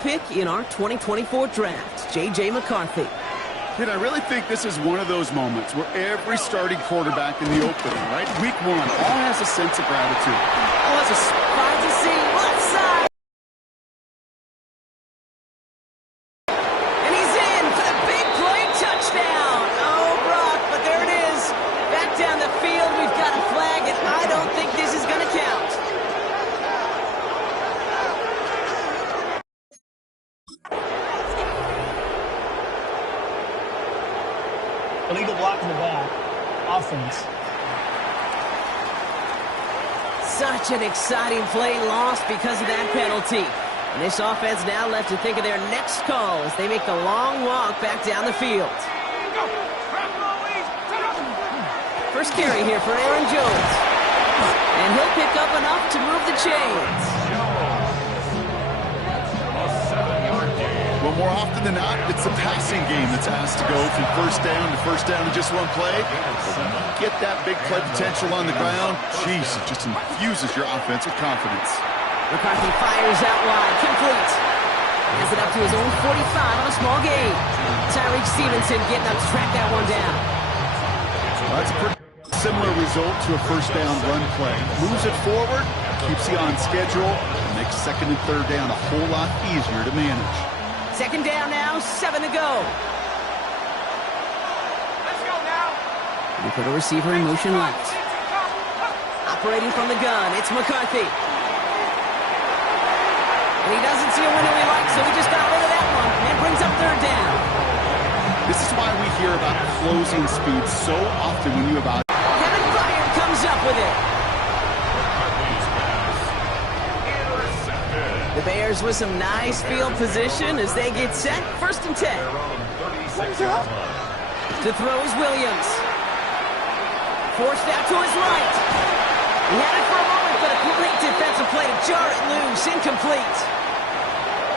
pick in our 2024 draft, J.J. McCarthy. Kid, I really think this is one of those moments where every starting quarterback in the opening, right? Week 1, all has a sense of gratitude. All has a spot to see. Left side. And he's in for the big play touchdown. Oh, Brock, but there it is. Back down the field, we've got a flag, and I don't think this is going to count. Illegal block in the back. Offense. Such an exciting play lost because of that penalty. And this offense now left to think of their next call as they make the long walk back down the field. First carry here for Aaron Jones. And he'll pick up enough to move the chains. Well, more often than not, it's the passing game that's asked to go from first down in just one play. But when you get that big play potential on the ground, geez, it just infuses your offense with confidence. McCarthy fires out wide, complete. Has it up to his own 45 on a small gain. Tyreek Stevenson getting up to track that one down. Well, that's a pretty similar result to a first down run play. Moves it forward, keeps you on schedule, and makes second and third down a whole lot easier to manage. Second down now, 7 to go. Let's go now. We put a receiver in motion left. Operating from the gun, it's McCarthy. And he doesn't see a window he likes, so he just got rid of that one and brings up third down. This is why we hear about closing speed so often when you evaluate. Kevin Byard comes up with it. The Bears with some nice field position as they get set. First and 10. To throw is Williams. Forced out to his right. He had it for a moment, but a great defensive play to jar it loose. Incomplete.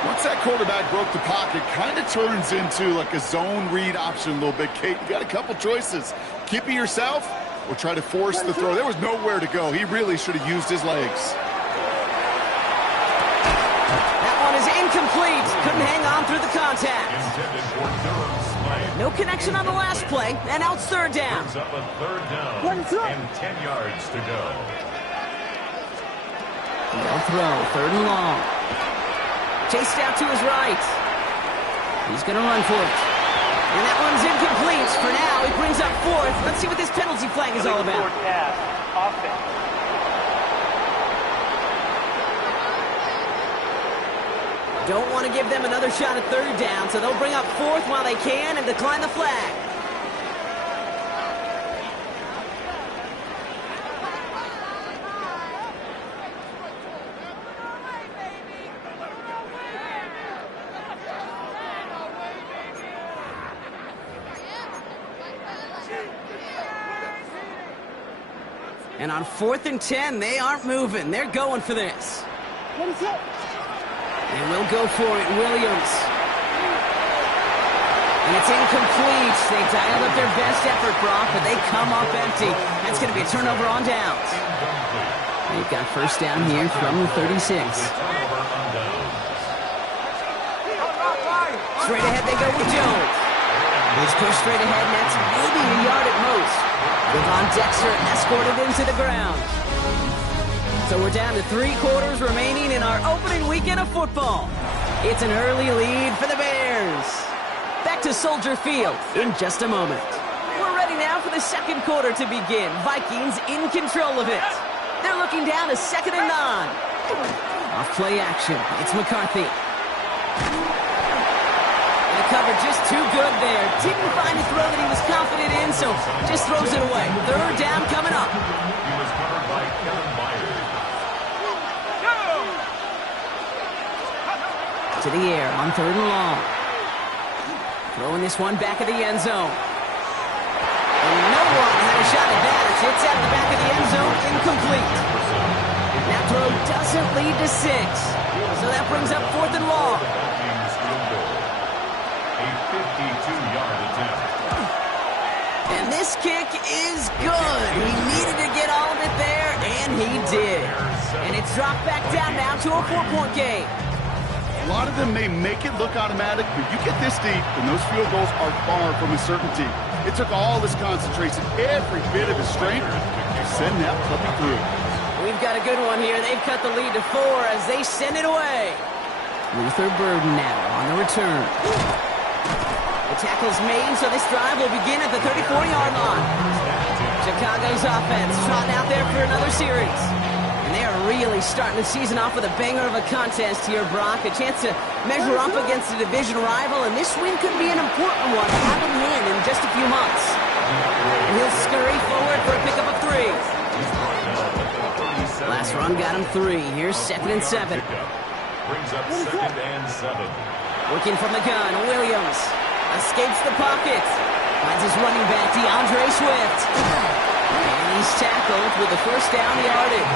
Once that quarterback broke the pocket, kind of turns into like a zone read option a little bit. Kate, you got a couple choices. Keep it yourself or try to force the throw. There was nowhere to go. He really should have used his legs. Incomplete. Couldn't hang on through the contact. No connection on the last play, and now it's third down. Up a third down and 10 yards to go. They'll throw, third and long. Chased out to his right. He's going to run for it. And that one's incomplete. For now, he brings up fourth. Let's see what this penalty flag is all about. Don't want to give them another shot at third down, so they'll bring up fourth while they can and decline the flag. And on 4th and 10, they aren't moving. They're going for this. What is it? They will go for it, Williams. And it's incomplete. They dialed up their best effort, Brock, but they come up empty. That's going to be a turnover on downs. They've got first down here from the 36. Straight ahead they go with Jones. He's pushed straight ahead, and that's maybe a yard at most. Devon Dexter escorted into the ground. So we're down to 3 quarters remaining in our opening weekend of football. It's an early lead for the Bears. Back to Soldier Field in just a moment. We're ready now for the second quarter to begin. Vikings in control of it. They're looking down to 2nd and 9. Off play action. It's McCarthy. And the cover just too good there. Didn't find a throw that he was confident in, so just throws it away. Third down coming up. He was covered by Kevin Byard. To the air on 3rd and long. Throwing this one back of the end zone. And no one had a shot at that. It's at the back of the end zone, incomplete. That throw doesn't lead to 6. So that brings up 4th and long. A 52-yard attempt. And this kick is good. He needed to get all of it there, and he did. And it's dropped back down now to a 4-point game. A lot of them may make it look automatic, but you get this deep, and those field goals are far from a certainty. It took all his concentration, every bit of his strength, to send that puppy through. We've got a good one here. They've cut the lead to 4 as they send it away. Luther Burden now on the return. The tackle's made, so this drive will begin at the 34-yard line. Chicago's offense trotting out there for another series. And they are really starting the season off with a banger of a contest here, Brock. A chance to measure up against a division rival, and this win could be an important one to have in hand in just a few months. And he'll scurry forward for a pickup of 3. Last run got him 3. Here's 2nd and 7. Brings up 2nd and 7. Working from the gun, Williams escapes the pocket. Finds his running back, DeAndre Swift. And he's tackled with the first down yardage.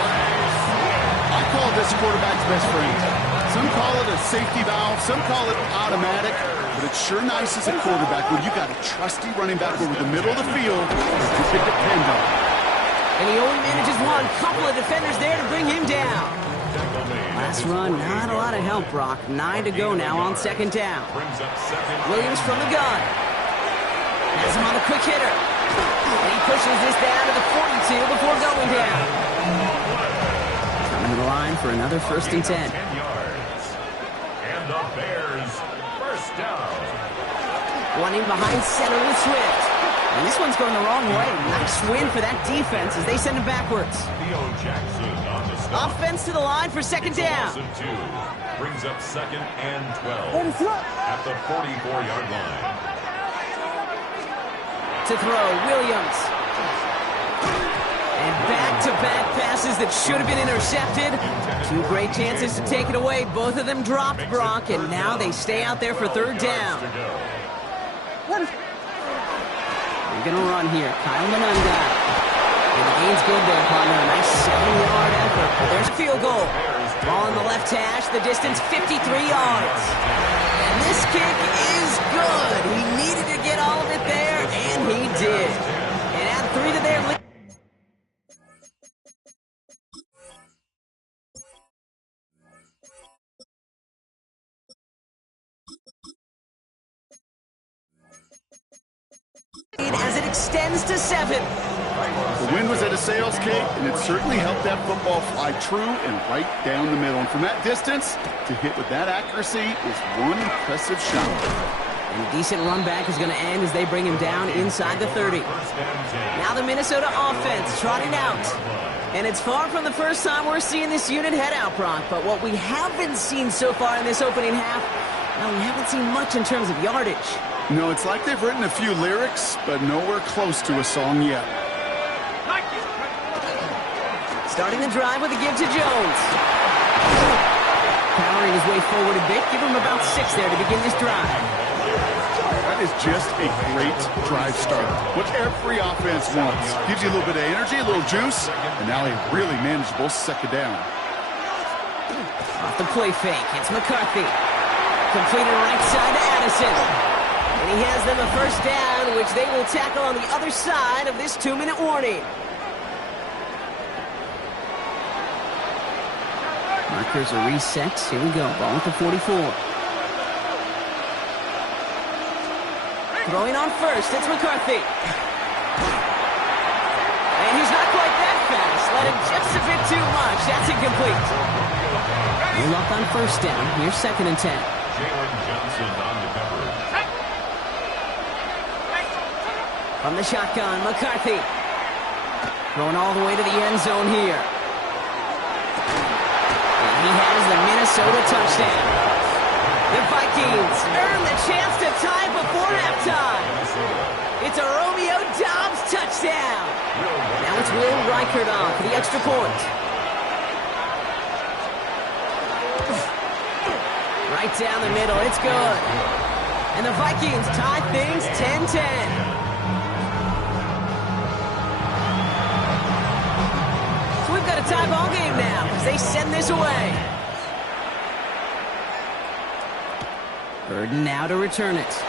I call this quarterback's best friend. Some call it a safety valve, some call it automatic, but it's sure nice as a quarterback when you got a trusty running back over the middle of the field you can depend on. And he only manages one. Couple of defenders there to bring him down. Last run, not a lot of help, Brock. 9 to go now on 2nd down. Williams from the gun. Has him on the quick hitter. And he pushes this down to the 42 before going down. Coming to the line for another 1st and 10. 10 yards. And the Bears first down. One in behind center with Swift. And this one's going the wrong way. Nice win for that defense as they send him backwards. Theo Jackson on the stop. Offense to the line for 2nd down. 2. Brings up 2nd and 12. At the 44-yard line. To throw, Williams. And back-to-back passes that should have been intercepted. 2 great chances to take it away. Both of them dropped, Brock, and now they stay out there for 3rd down. They're going to run here. Kyle Manunga. And the gain's good there, partner. A nice 7-yard effort. But there's a field goal. Ball in the left hash. The distance 53 yards. And this kick is good. He needed to get all of it there, and he did. And add 3 to their lead. As it extends to 7. The wind was at a sales cake, and it certainly helped that football fly true and right down the middle. And from that distance, to hit with that accuracy is one impressive shot. And a decent run back is going to end as they bring him down inside the 30. Now the Minnesota offense trotting out. And it's far from the first time we're seeing this unit head out, Brock. But what we haven't seen so far in this opening half, well, we haven't seen much in terms of yardage. No, it's like they've written a few lyrics, but nowhere close to a song yet. Starting the drive with a give to Jones. Powering his way forward a bit. Give him about 6 there to begin this drive. That is just a great drive starter. What every offense wants. Gives you a little bit of energy, a little juice, and now a really manageable 2nd down. Off the play fake. It's McCarthy. Completed right side to Addison. And he has them a 1st down, which they will tackle on the other side of this 2-minute warning. Markers are reset. Here we go. Ball at the 44. Throwing on 1st. It's McCarthy. And he's not quite that fast. Let him just a bit too much. That's incomplete. We're up on 1st down. Here's 2nd and 10. Jalen Johnson on the coverage. From the shotgun, McCarthy. Throwing all the way to the end zone here. And he has the Minnesota touchdown. The Vikings earn the chance to tie before halftime. It's a Romeo Doubs touchdown. Now it's Will Reichert on for the extra point. Right down the middle, it's good. And the Vikings tie things 10-10. So we've got a tie ball game now as they send this away. Burden now to return it.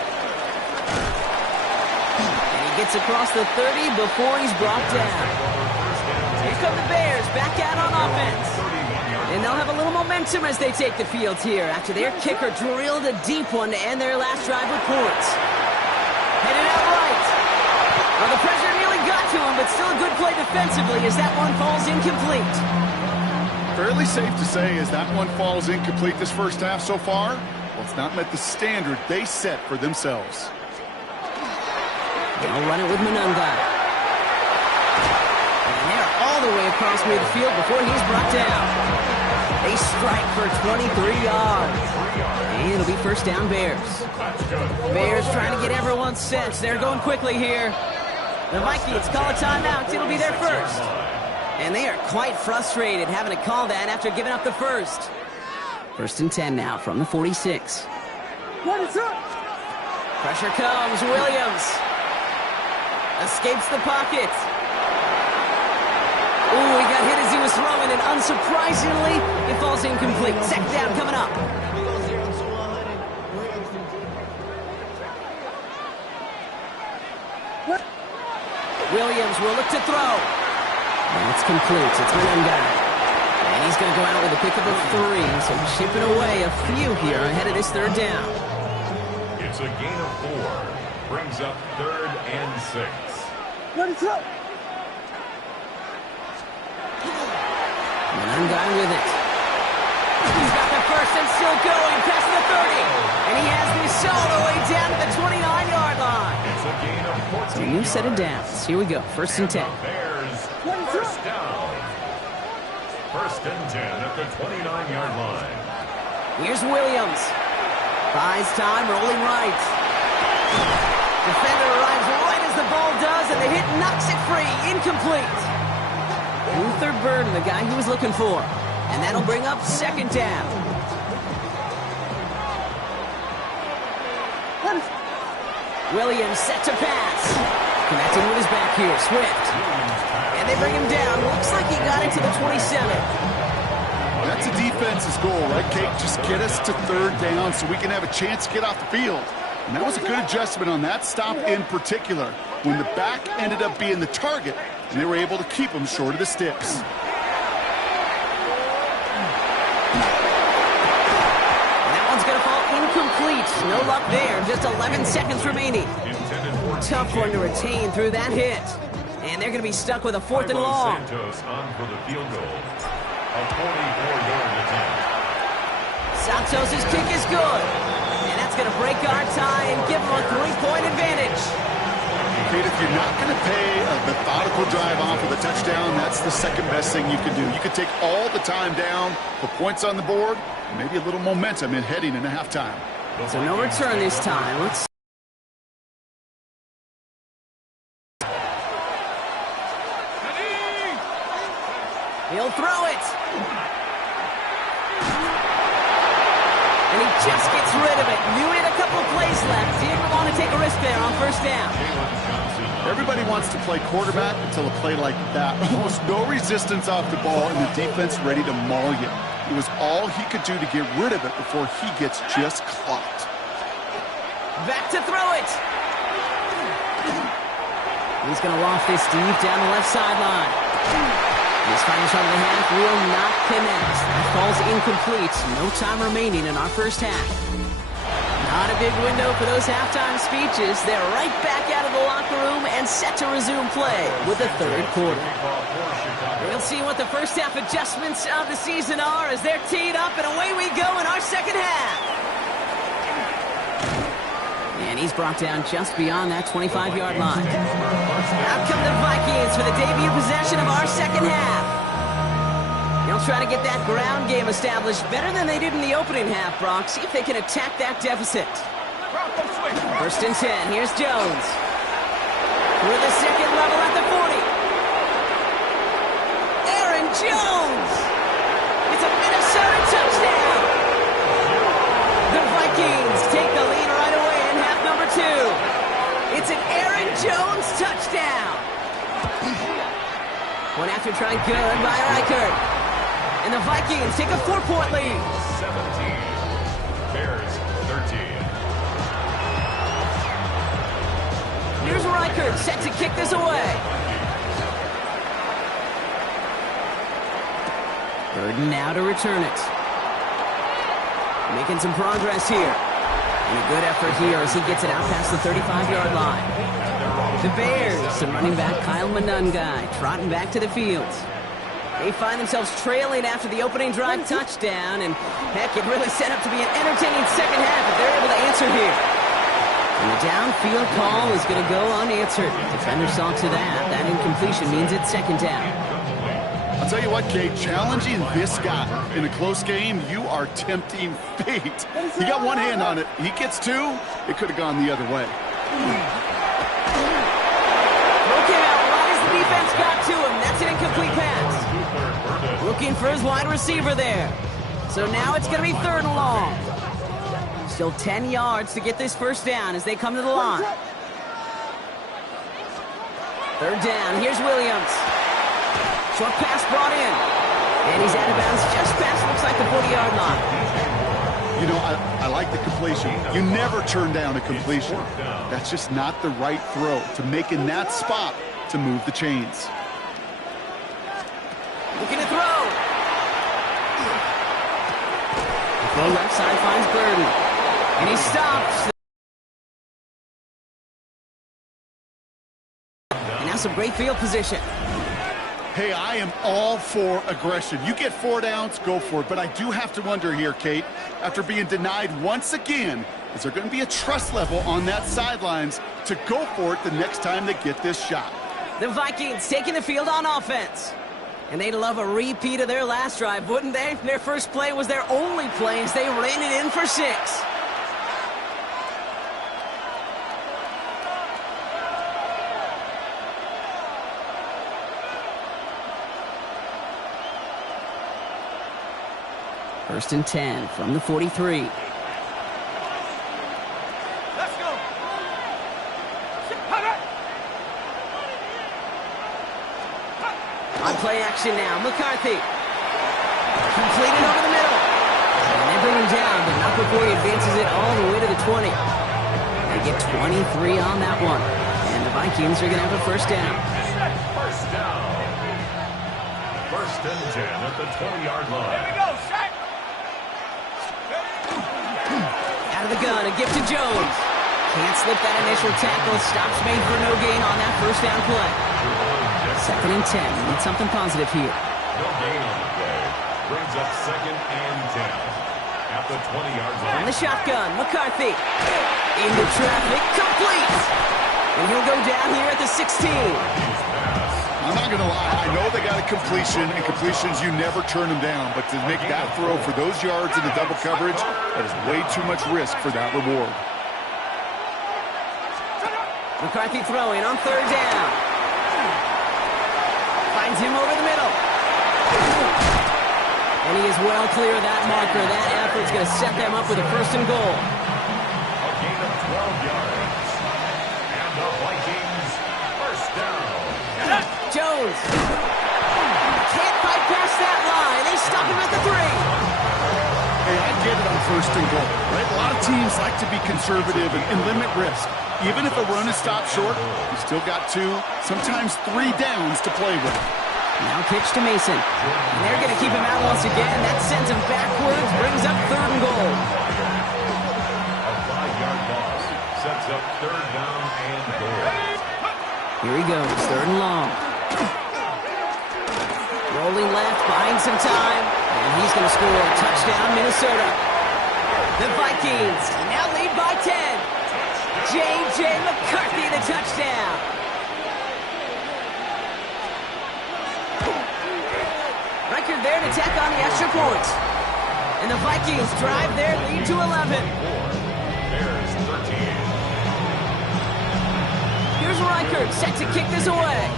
And he gets across the 30 before he's brought down. Here come the Bears back out on offense. And they'll have a little momentum as they take the field here after their kicker drilled a deep one to end their last drive with points. Headed out right. Well, the pressure nearly got to him, but still a good play defensively as that one falls incomplete. Fairly safe to say as that one falls incomplete this first half so far, well, it's not met the standard they set for themselves. They'll run it with Manunga. And they're all the way across midfield before he's brought down. They strike for 23 yards. And it'll be first down Bears. Bears trying to get everyone set. They're going quickly here. The Vikings call a timeout. It'll be their first. And they are quite frustrated having to call that after giving up the first. First and 10 now from the 46. Pressure comes. Williams escapes the pocket. Ooh, he got hit as he was throwing, and unsurprisingly, it falls incomplete. Second down coming up. Williams will look to throw. And it's complete. It's Manunga. And he's going to go out with a pickup of 3, so chipping away a few here ahead of this third down. It's a gain of 4. Brings up 3rd and 6. Manunga with it. He's got the first and still going past the 30. And he has this all the way down to the 29-yard line. It's a gain of 14. It's a new set of downs. Here we go. First and 10. Bears first down. First and 10 at the 29-yard line. Here's Williams. Buys time, rolling right. Defender arrives right as the ball does, and the hit knocks it free. Incomplete. Luther Burden, the guy he was looking for. And that'll bring up second down. Williams set to pass. Connecting with his back here, Swift. And they bring him down. Looks like he got into the 27. That's a defense's goal, right, Kate? Just get us to third down so we can have a chance to get off the field. And that was a good adjustment on that stop in particular, when the back ended up being the target, and they were able to keep him short of the sticks. That one's going to fall incomplete. No luck there. Just 11 seconds remaining. Tough one to retain through that hit. And they're going to be stuck with a 4th and long. Santos on for the field goal. A 44-yard attempt. Santos' kick is good. And that's going to break our tie and give them a 3-point advantage. Kate, if you're not going to pay a methodical drive off with a touchdown, that's the second best thing you can do. You can take all the time down, put points on the board, and maybe a little momentum in heading into halftime. So no return this time. Let's He'll throw it. And he just gets rid of it. Knew he had a couple of plays left. Didn't want to take a risk there on first down. Everybody wants to play quarterback until a play like that. Almost no resistance off the ball and the defense ready to maul you. It was all he could do to get rid of it before he gets just clocked. Back to throw it. He's going to loft this deep down the left sideline. This final shot of the half will not connect. That falls incomplete. No time remaining in our first half. Not a big window for those halftime speeches. They're right back out of the locker room and set to resume play with the third quarter. We'll see what the first half adjustments of the season are as they're teed up, and away we go in our second half. And he's brought down just beyond that 25-yard line. Out come the Vikings for the debut possession of our second half. They'll try to get that ground game established better than they did in the opening half, Brock. See if they can attack that deficit. First and 10. Here's Jones. With the second level at the 40. Aaron Jones. It's a Minnesota touchdown. The Vikings take the lead right away in half number 2. It's an Aaron Jones touchdown. One after trying good by Reichert. And the Vikings take a 4-point lead. 17. Bears 13. Here's Reichert set to kick this away. Burden now to return it. Making some progress here. And a good effort here as he gets it out past the 35-yard line. The Bears, the running back Kyle Manungai, trotting back to the field. They find themselves trailing after the opening drive touchdown, and heck, it really set up to be an entertaining second half if they're able to answer here. And the downfield call is going to go unanswered. Defender saw to that. That incompletion means it's second down. I'll tell you what, Kate, challenging this guy in a close game, you are tempting fate. He got one hand on it. He gets two. It could have gone the other way. Okay, out right as the defense got to him. That's an incomplete pass. Looking for his wide receiver there. So now it's going to be 3rd and long. Still 10 yards to get this first down as they come to the line. 3rd down. Here's Williams. Short pass brought in. And he's out of bounds just past, looks like, the 40-yard line. You know, I like the completion. You never turn down a completion. That's just not the right throw to make in that spot to move the chains. Looking to throw. The throw left side finds Burden. And he stops. And now some great field position. Hey, I am all for aggression. You get 4 downs, go for it. But I do have to wonder here, Kate, after being denied once again, is there going to be a trust level on that sidelines to go for it the next time they get this shot? The Vikings taking the field on offense. And they'd love a repeat of their last drive, wouldn't they? Their first play was their only play as they ran it in for 6. First and 10 from the 43. Let's go. On play action now, McCarthy. Completed over the middle. And they bring him down, but not before he advances it all the way to the 20. They get 23 on that one. And the Vikings are going to have a first down. First down. 1st and 10 at the 20-yard line. Here we go, Shaq. Out of the gun, a gift to Jones. Can't slip that initial tackle. Stops made for no gain on that first down play. 2nd and 10. Need something positive here. No gain on the play. Brings up 2nd and 10 at the 20-yard line. From the shotgun, McCarthy. Into traffic, complete. And he'll go down here at the 16. I'm not going to lie. I know they got a completion, and completions, you never turn them down. But to make that throw for those yards in the double coverage, that is way too much risk for that reward. McCarthy throwing on 3rd down. Finds him over the middle. And he is well clear of that marker. That effort's going to set them up with a 1st and goal. A gain of 12 yards. And the Vikings, first down. Jones. Can't bypass that line. They stop him at the 3. Hey, I get it on 1st and goal, right? A lot of teams like to be conservative and limit risk. Even if a run is stopped short, you still got 2, sometimes 3 downs to play with. Now pitch to Mason. And they're going to keep him out once again. That sends him backwards, brings up 3rd and goal. A 5-yard loss sets up 3rd down and goal. Here he goes, 3rd and long. Rolling left, buying some time. And he's going to score a touchdown, Minnesota. The Vikings now lead by 10. J.J. McCarthy, the touchdown. Record there to tack on the extra points. And the Vikings drive their lead to 11. Bears 13. Here's Reichert set to kick this away.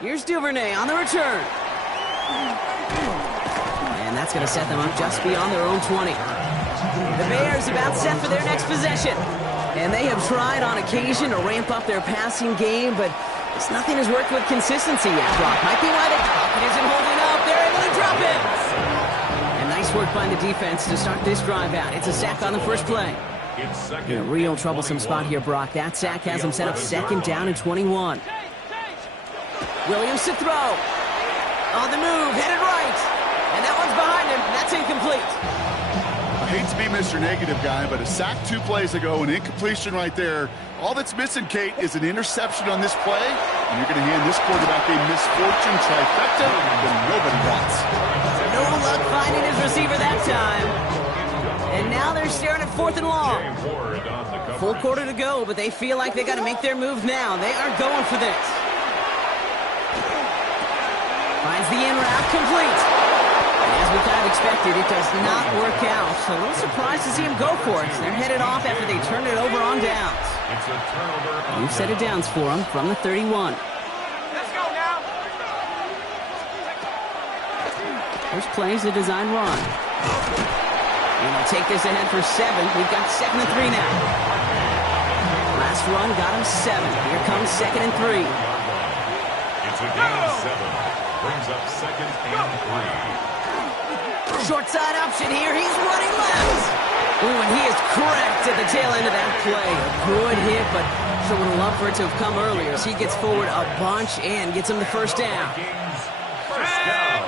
Here's Duvernay on the return. And that's going to set them up just beyond their own 20. The Bears about set for their next possession. And they have tried on occasion to ramp up their passing game, but it's nothing has worked with consistency yet, Brock. Might be why the pocket isn't holding up. They're able to drop it. And nice work by the defense to start this drive out. It's a sack on the first play. In a real troublesome spot here, Brock. That sack has him set up 2nd down and 21. Williams to throw. On the move, headed right. And that one's behind him. That's incomplete. I hate to be Mr. Negative guy, but a sack 2 plays ago, an incompletion right there. All that's missing, Kate, is an interception on this play, and you're going to hand this quarterback a misfortune trifecta that nobody wants. No luck finding his receiver that time. And now they're staring at 4th and long. Full quarter to go, but they feel like they got to make their move now. They are going for this. Finds the in route, complete. And as we kind of expected, it does not work out. So a little surprised to see him go for it. They're headed off after they turned it over on downs. It's a turnover. New set of downs for him from the 31. Let's go now. First play is a design run. And they'll take this ahead for 7. We've got 2nd and 3 now. Last run got him 7. Here comes 2nd and 3. It's a gain of 7. Brings up 2nd and 3. Short side option here. He's running left. Ooh, and he is correct at the tail end of that play. A good hit, but sure would have loved for it to have come earlier. So he gets forward a bunch and gets him the first down. First down.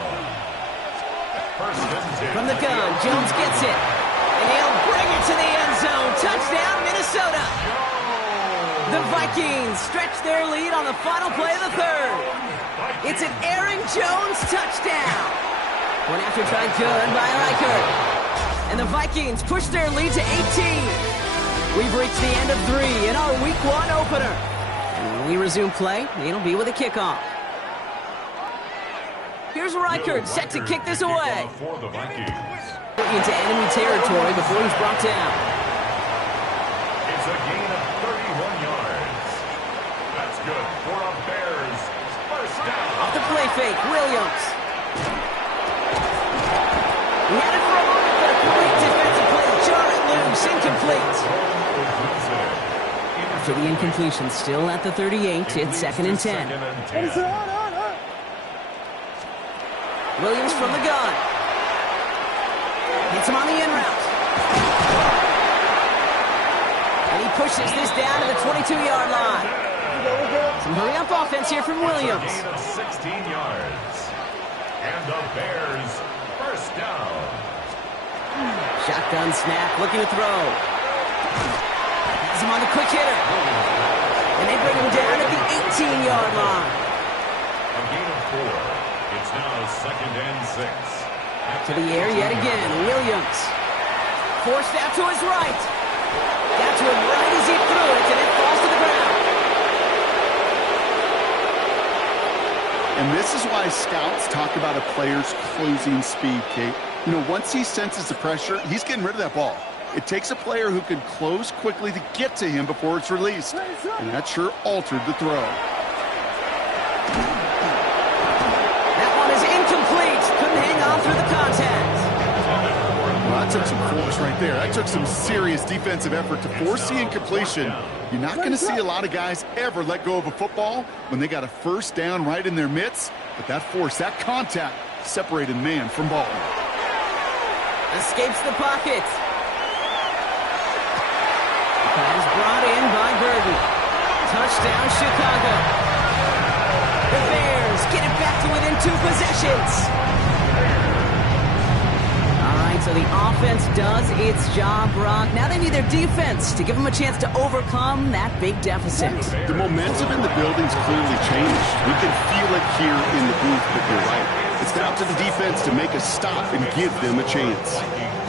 First and 10. From the gun, Jones gets it. And he'll bring it to the end zone. Touchdown, Minnesota. The Vikings stretch their lead on the final play of the 3rd. It's an Aaron Jones touchdown. One after try good by Reichert. And the Vikings push their lead to 18. We've reached the end of 3 in our Week 1 opener. And when we resume play, it'll be with a kickoff. Here's Reichert set to kick this away. For the Vikings. Into enemy territory before he's brought down. It's a gain of 31 yards. That's good for a Bears first down. Off the play fake, Williams. He had it for a moment, but a great defensive play. Jarring loose, incomplete. After the incompletion, still at the 38, it's 2nd and 10. Williams from the gun. Hits him on the in route. And he pushes this down to the 22-yard line. Some hurry-up offense here from Williams. Gain of 16 yards. And the Bears first down. Shotgun snap, looking to throw. Has him on the quick hitter. And they bring him down at the 18-yard line. A gain of 4. It's now 2nd and 6. To the air yet again, Williams. Forced out to his right. Got to him right as he threw it, and it falls to the ground. And this is why scouts talk about a player's closing speed, Kate. You know, once he senses the pressure, he's getting rid of that ball. It takes a player who can close quickly to get to him before it's released. And that sure altered the throw. That one is incomplete. Couldn't hang on through the contact. Well, that took some force right there. That took some serious defensive effort to force the incompletion. You're not going to see a lot of guys ever let go of a football when they got a first down right in their midst. But that force, that contact, separated man from ball. Escapes the pocket. Pass brought in by Burton. Touchdown, Chicago. The Bears get it back to within 2 possessions. All right, so the offense does its job, Brock. Now they need their defense to give them a chance to overcome that big deficit. The momentum in the building's clearly changed. We can feel it here in the booth, but you're right. It's down to the defense to make a stop and give them a chance.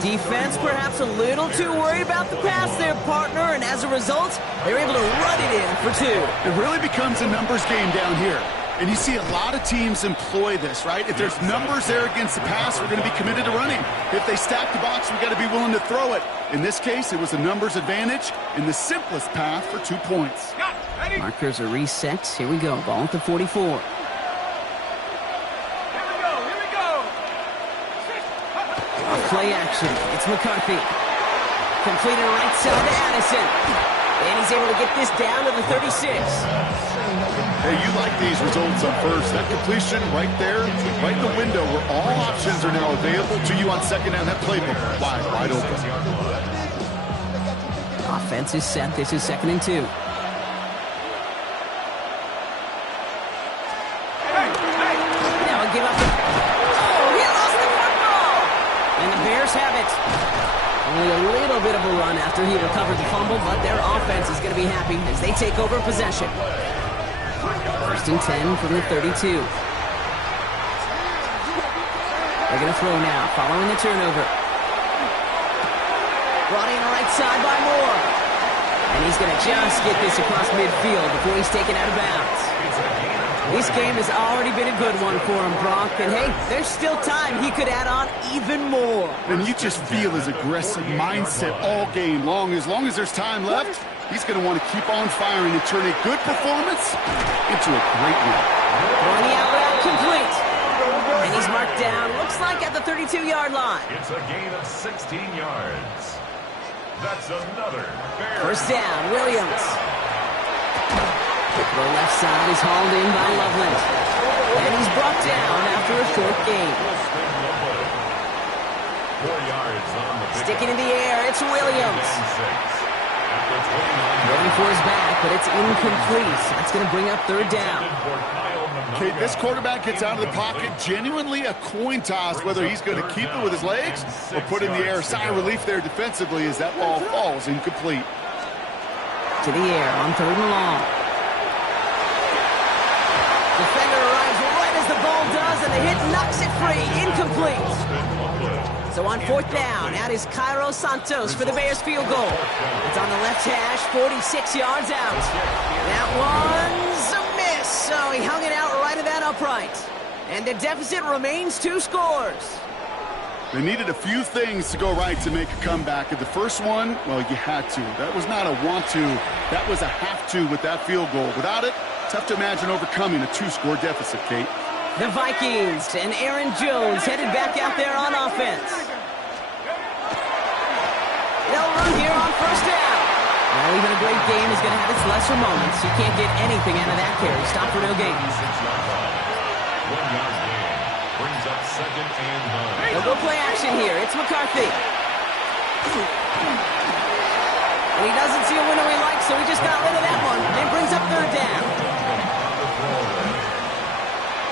Defense perhaps a little too worried about the pass there, partner, and as a result, they're able to run it in for 2. It really becomes a numbers game down here. And you see a lot of teams employ this, right? If there's numbers there against the pass, we're going to be committed to running. If they stack the box, we've got to be willing to throw it. In this case, it was a numbers advantage and the simplest path for 2 points. Markers are reset. Here we go. Ball at the 44. Play action. It's McCarthy. Completed right side to Addison. And he's able to get this down to the 36. Hey, you like these results up first. That completion right there, right in the window where all options are now available to you on second down. That playbook wide open. Offense is set. This is 2nd and 2. And the Bears have it. Only a little bit of a run after he recovered the fumble, but their offense is going to be happy as they take over possession. 1st and 10 from the 32. They're going to throw now, following the turnover. Brought in right side by Moore. And he's going to just get this across midfield before he's taken out of bounds. This game has already been a good one for him, Brock. And hey, there's still time. He could add on even more. And you just feel his aggressive mindset all game long. As there's time left, he's going to want to keep on firing and turn a good performance into a great win. Throwing the out route complete. And he's marked down, looks like at the 32-yard line. It's a gain of 16 yards. That's another Bears. First down, Williams. The left side is hauled in by Loveland. And he's brought down after a short gain. 4 yards on the Sticking in the air, it's Williams. Going for his back, but it's incomplete. That's going to bring up 3rd down. Okay, this quarterback gets out of the pocket, genuinely a coin toss whether he's going to keep it with his legs or put in the air. Sigh of relief there defensively as that ball falls incomplete. To the air on 3rd and long. Defender arrives right as the ball does, and the hit knocks it free. Incomplete. So on 4th down, out is Cairo Santos for the Bears field goal. It's on the left hash, 46 yards out. That one's a miss, so he hung it out right at that upright. And the deficit remains 2 scores. They needed a few things to go right to make a comeback. And the first one, well, you had to. That was not a want to. That was a have to with that field goal. Without it, tough to imagine overcoming a 2-score deficit, Kate. The Vikings and Aaron Jones headed back out there on offense. They'll run here on 1st down. Well, even a great game is going to have its lesser moments. You can't get anything out of that carry. Stop for no gain. 1-yard gain. Brings up 2nd and 9. They'll go play action here. It's McCarthy. And he doesn't see a window he likes, so he just got rid of that one. And brings up 3rd down.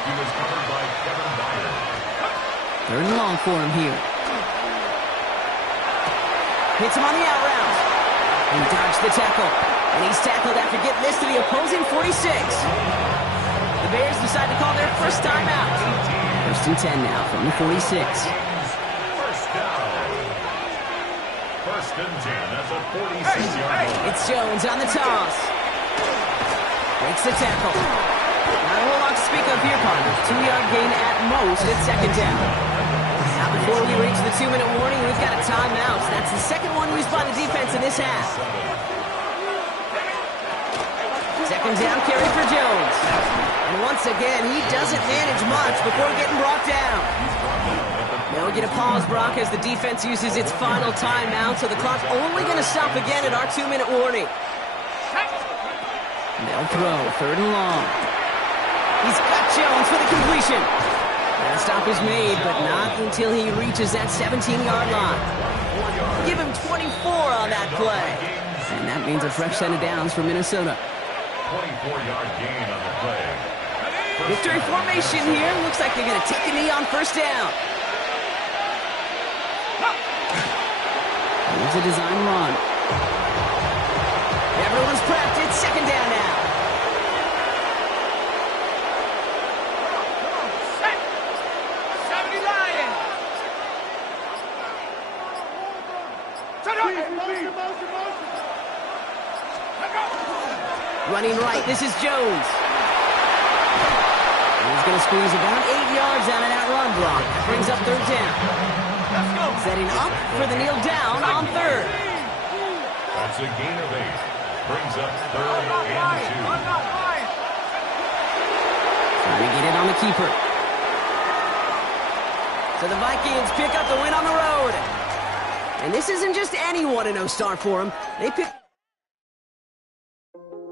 He was covered by Kevin Byard. 3rd and long for him here. Hits him on the out route. He dodged the tackle. And he's tackled after getting this to the opposing 46. The Bears decide to call their first timeout. 1st and 10 now from the 46. First down. 1st and 10 at the 46-yard line. It's Jones on the toss. Breaks the tackle. Not a whole lot to speak of here, partner. 2-yard gain at most at 2nd down. Now before we reach the 2-minute warning, we've got a timeout. That's the second one used by the defense in this half. 2nd down carry for Jones. And once again, he doesn't manage much before getting brought down. Now we get a pause, Brock, as the defense uses its final timeout, so the clock's only going to stop again at our 2-minute warning. They'll throw 3rd and long. He's got Jones for the completion. That stop is made, but not until he reaches that 17-yard line. Give him 24 on that play. And that means a fresh set of downs for Minnesota. 24-yard gain on the play. Victory formation here. Looks like they're going to take a knee on 1st down. Here's a design run. Everyone's prepped. It's 2nd down now. Running right, this is Jones. He's going to squeeze about 8 yards out of that run block. That brings up 3rd down. Setting up for the kneel down on 3rd. That's a gain of 8. Brings up 3rd and 2. Trying to get it on the keeper. So the Vikings pick up the win on the road. And this isn't just any 1-0 start for them. They pick...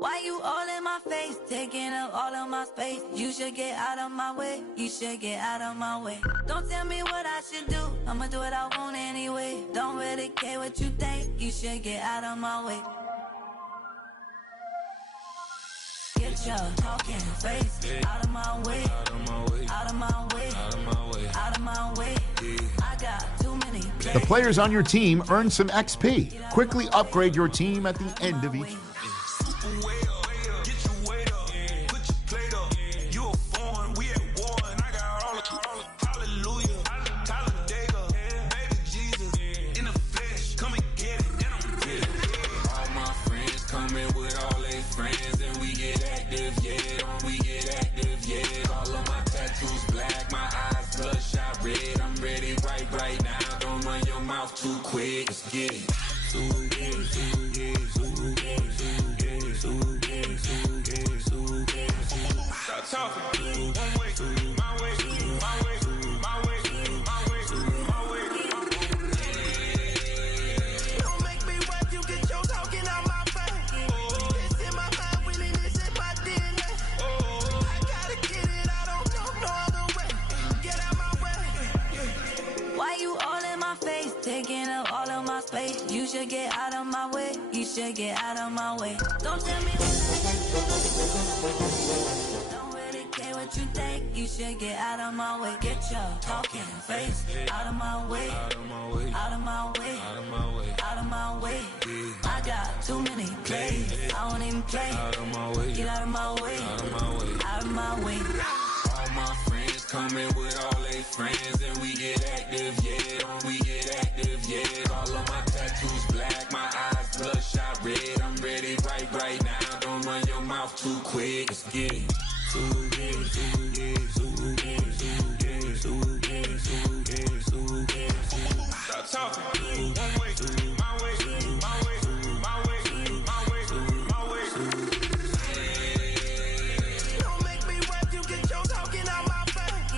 Why you all in my face, taking up all of my space? You should get out of my way, you should get out of my way. Don't tell me what I should do, I'ma do what I want anyway. Don't really care what you think, you should get out of my way. Get your talking face out of my way. Out of my way. Out of my way. Out of my way. Out of my way. I got too many plays. The players on your team earn some XP. Quickly upgrade your team at the end of each. Too quick, let's get it. Stop talking. One way, my way, my way, my way, my way, my way. Don't make me wet, you get your talking out my face. It's in my mind, winning this in my DNA. I gotta get it, I don't know no other way. Get out my way. Why you all in my face, taking up all of my space? You should get out of my way. You should get out of my way. Don't tell me what don't really care what you think. You should get out of my way. Get your talking face out of my way. Out of my way. Out of my way. Out of my way. Out of my way. I got too many plays. I won't even play. Out of my way. Get out of my way. Out of my way. Out of my way. All my friends coming with all their friends, and we get active, yeah. We get active, yeah. All of my tattoos black, my eyes bloodshot red. I'm ready right now. Don't run your mouth too quick. Let's get it. Stop talking. One way, my way, my way, my way, my way, my way. Don't make me wet, you get your talking out my face.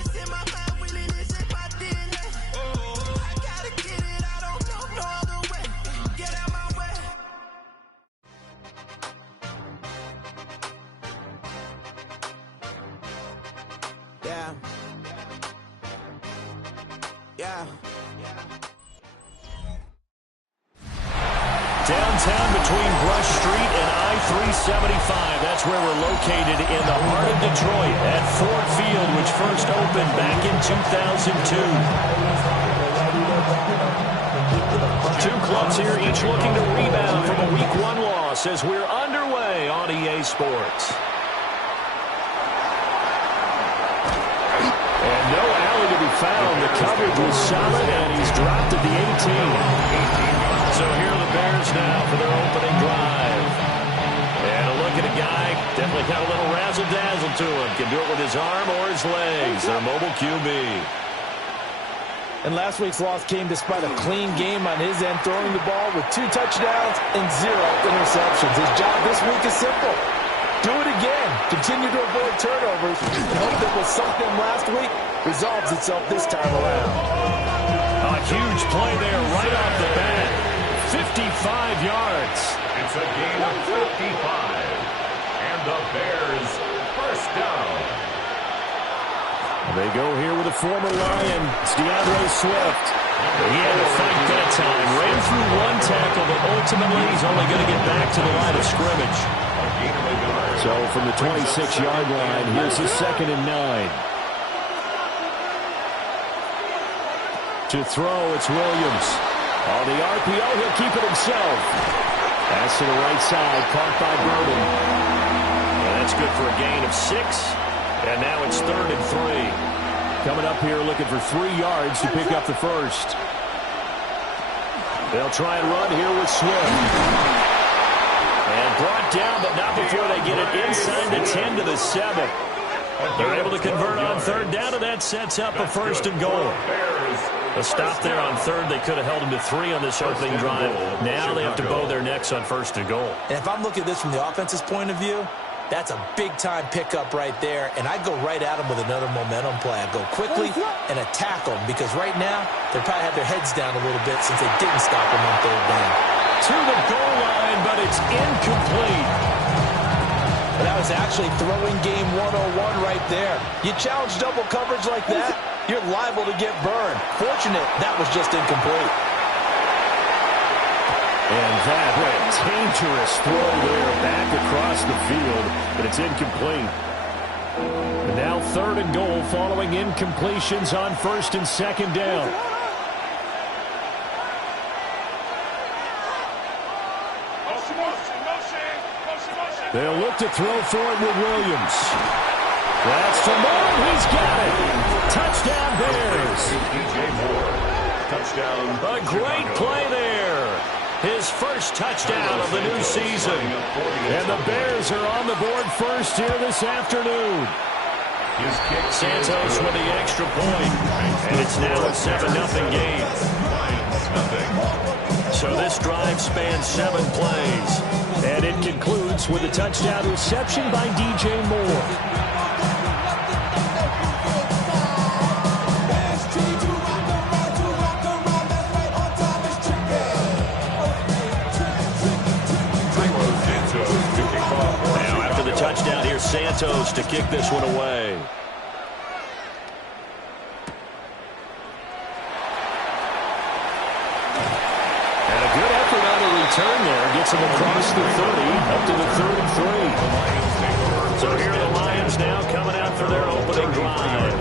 It's in my mind, winning this in my DNA. I gotta get it, I don't know no other way. Get out my way. Yeah. Yeah. Downtown between Brush Street and I-375. That's where we're located in the heart of Detroit at Ford Field, which first opened back in 2002. Two clubs here, each looking to rebound from a Week 1 loss as we're underway on EA Sports. And no alley to be found. The coverage was solid, and he's dropped at the 18. So here are the Bears now for their opening drive. And a look at a guy, definitely got a little razzle-dazzle to him. Can do it with his arm or his legs. Their mobile QB. And last week's loss came despite a clean game on his end, throwing the ball with 2 touchdowns and 0 interceptions. His job this week is simple. Do it again. Continue to avoid turnovers. And hope that what sunk them last week resolves itself this time around. A huge play there right off the bat. 55 yards. It's a gain of 55. And the Bears first down. They go here with a former Lion. It's DeAndre Swift. He had to fight that time. Ran through one tackle, but ultimately he's only going to get back to the line of scrimmage. So from the 26-yard line, here's the 2nd and 9. To throw, it's Williams. On the RPO, he'll keep it himself. Pass to the right side, caught by Burden. And that's good for a gain of 6. And now it's 3rd and 3. Coming up here looking for 3 yards to pick up the first. They'll try and run here with Swift. And brought down, but not before they get it inside the 10 to the 7. They're able to convert on 3rd down, and that sets up a 1st and goal. A stop there on 3rd. They could have held him to 3 on this opening drive. Now they have to bow their necks on 1st and goal. And if I'm looking at this from the offense's point of view, that's a big-time pickup right there, and I go right at them with another momentum play. I go quickly and attack them because right now they probably have their heads down a little bit since they didn't stop them on 3rd down. To the goal line, but it's incomplete. And that was actually throwing game 101 right there. You challenge double coverage like that, you're liable to get burned. Fortunate that was just incomplete. And that a dangerous throw there back across the field, but it's incomplete. And now 3rd and goal following incompletions on 1st and 2nd down. They'll look to throw for it with Williams. That's to Moore. He's got it. Touchdown Bears. DJ Moore. Touchdown. A great play there. His first touchdown of the new season. And the Bears are on the board first here this afternoon. Santos with the extra point. And it's now a 7-0 game. So this drive spans 7 plays. And it concludes with a touchdown reception by DJ Moore. Now after the touchdown, here's Santos to kick this one away. Turn there, gets him across the 30, up to the 33. So here are the Lions now coming out for their opening drive.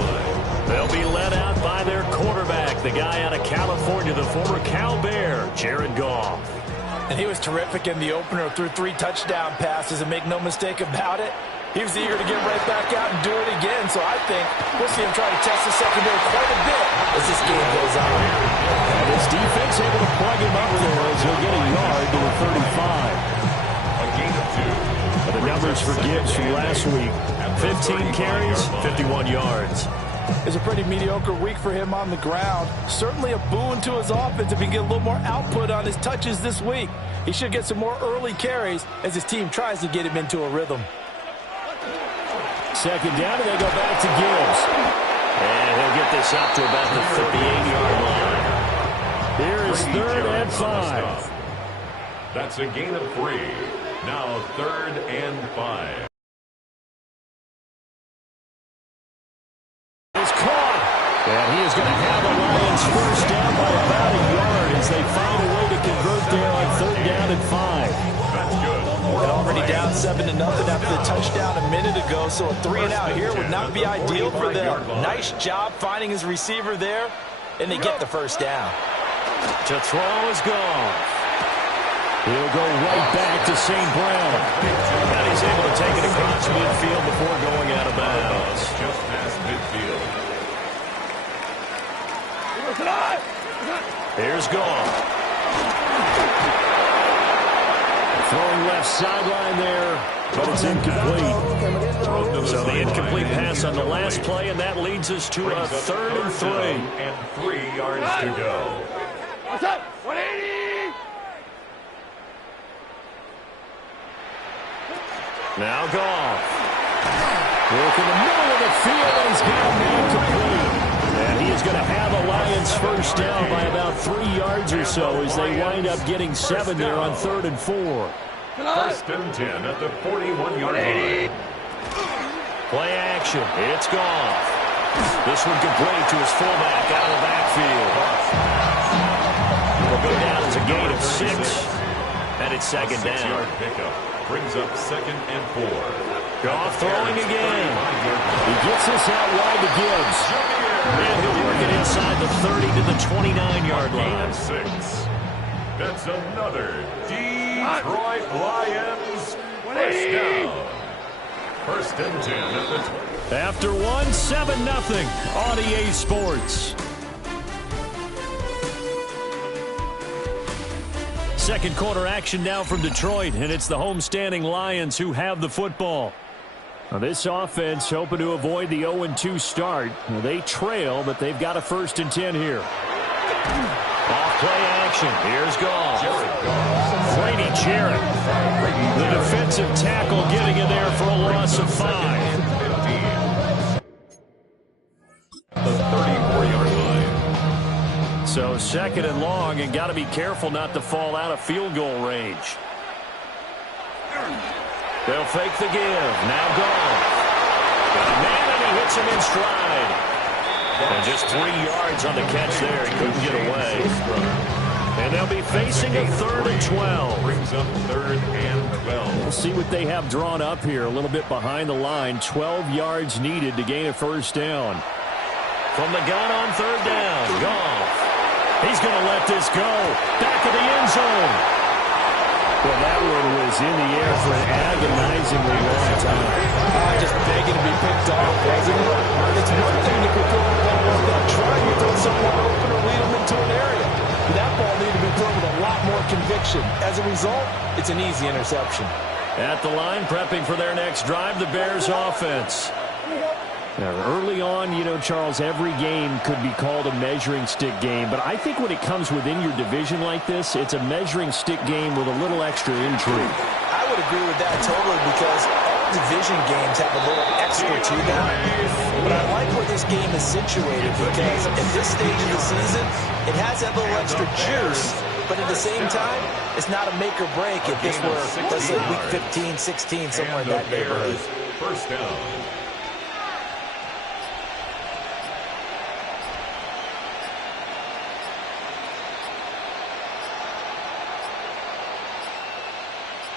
They'll be led out by their quarterback, the guy out of California, the former Cal Bear, Jared Goff. And he was terrific in the opener, threw 3 touchdown passes, and make no mistake about it, he was eager to get right back out and do it again. So I think we'll see him try to test the secondary quite a bit as this game goes on. And his defense able to plug him up there as he'll get a yard to the 35. A gain of 2. And the numbers for Gibbs from last week, 15 carries, 51 yards. It's a pretty mediocre week for him on the ground. Certainly a boon to his offense if he can get a little more output on his touches this week. He should get some more early carries as his team tries to get him into a rhythm. 2nd down, and they go back to Gibbs. And he'll get this up to about the 58-yard line. Here is 3rd and 5. That's a gain of 3. Now 3rd and 5. It's caught. And he is going to have the Lions first down by about a yard as they find a way to convert there on 3rd down and 5. That's good. And already down 7-0 after the touchdown a minute ago, so a 3-and-out here would not be ideal for them. Nice job finding his receiver there, and they get the first down. To throw is gone. He'll go right back to St. Brown. And he's able to take it across midfield before going out of bounds. Just past midfield. Here's Goff. Throwing left sideline there, but it's incomplete. So the incomplete pass on the last play, and that leads us to a 3rd and 3. And 3 yards to go. What's up? 180! Now Goff. Work in the middle of the field, and he's got a man complete. And he is going to have a Lions first down by about 3 yards or so as they wind up getting 7 there on 3rd and 4. 1st and 10 at the 41-yard line. Play action. It's Goff. This one complete to his fullback out of the backfield. It'll go down as a gain of 6. And it's 2nd down. 6-yard pickup brings up 2nd and 4. Goff throwing again. He gets this out wide to Gibbs. And he'll work it inside the 30 to the 29-yard line. 6. That's another Detroit Lions first down. 1st and 10 at the After 1, 7-0 on EA Sports. Second quarter action now from Detroit, and it's the homestanding Lions who have the football. Now this offense hoping to avoid the 0-2 start. Now they trail, but they've got a 1st and 10 here. Off play action. Here's Goff. Brady Jarrett. The defensive tackle getting in there for a loss of 5. the 34-yard line. So 2nd and long, and got to be careful not to fall out of field goal range. They'll fake the give. Now Goff. Got a man, and he hits him in stride. And just 3 yards on the catch there. He couldn't get away. And And they'll be facing a 3rd and 12. Brings up 3rd and 12. We'll see what they have drawn up here. A little bit behind the line. 12 yards needed to gain a first down. From the gun on 3rd down. Goff. He's going to let this go. Back of the end zone. Well, that one was in the air for an agonizingly long time. Just begging to be picked off, wasn't it? It's one thing if you're throwing the ball like that, trying to throw someone open or lead them into an area. That ball needed to be thrown with a lot more conviction. As a result, it's an easy interception. At the line, prepping for their next drive, the Bears offense. Now, early on, you know, Charles, every game could be called a measuring stick game. But I think when it comes within your division like this, it's a measuring stick game with a little extra intrigue. I would agree with that totally because all division games have a little extra to them. But I like where this game is situated because at this stage of the season, it has that little extra juice. But at the same time, it's not a make or break if this were, let's say, week 15, 16, somewhere in that neighborhood. First down.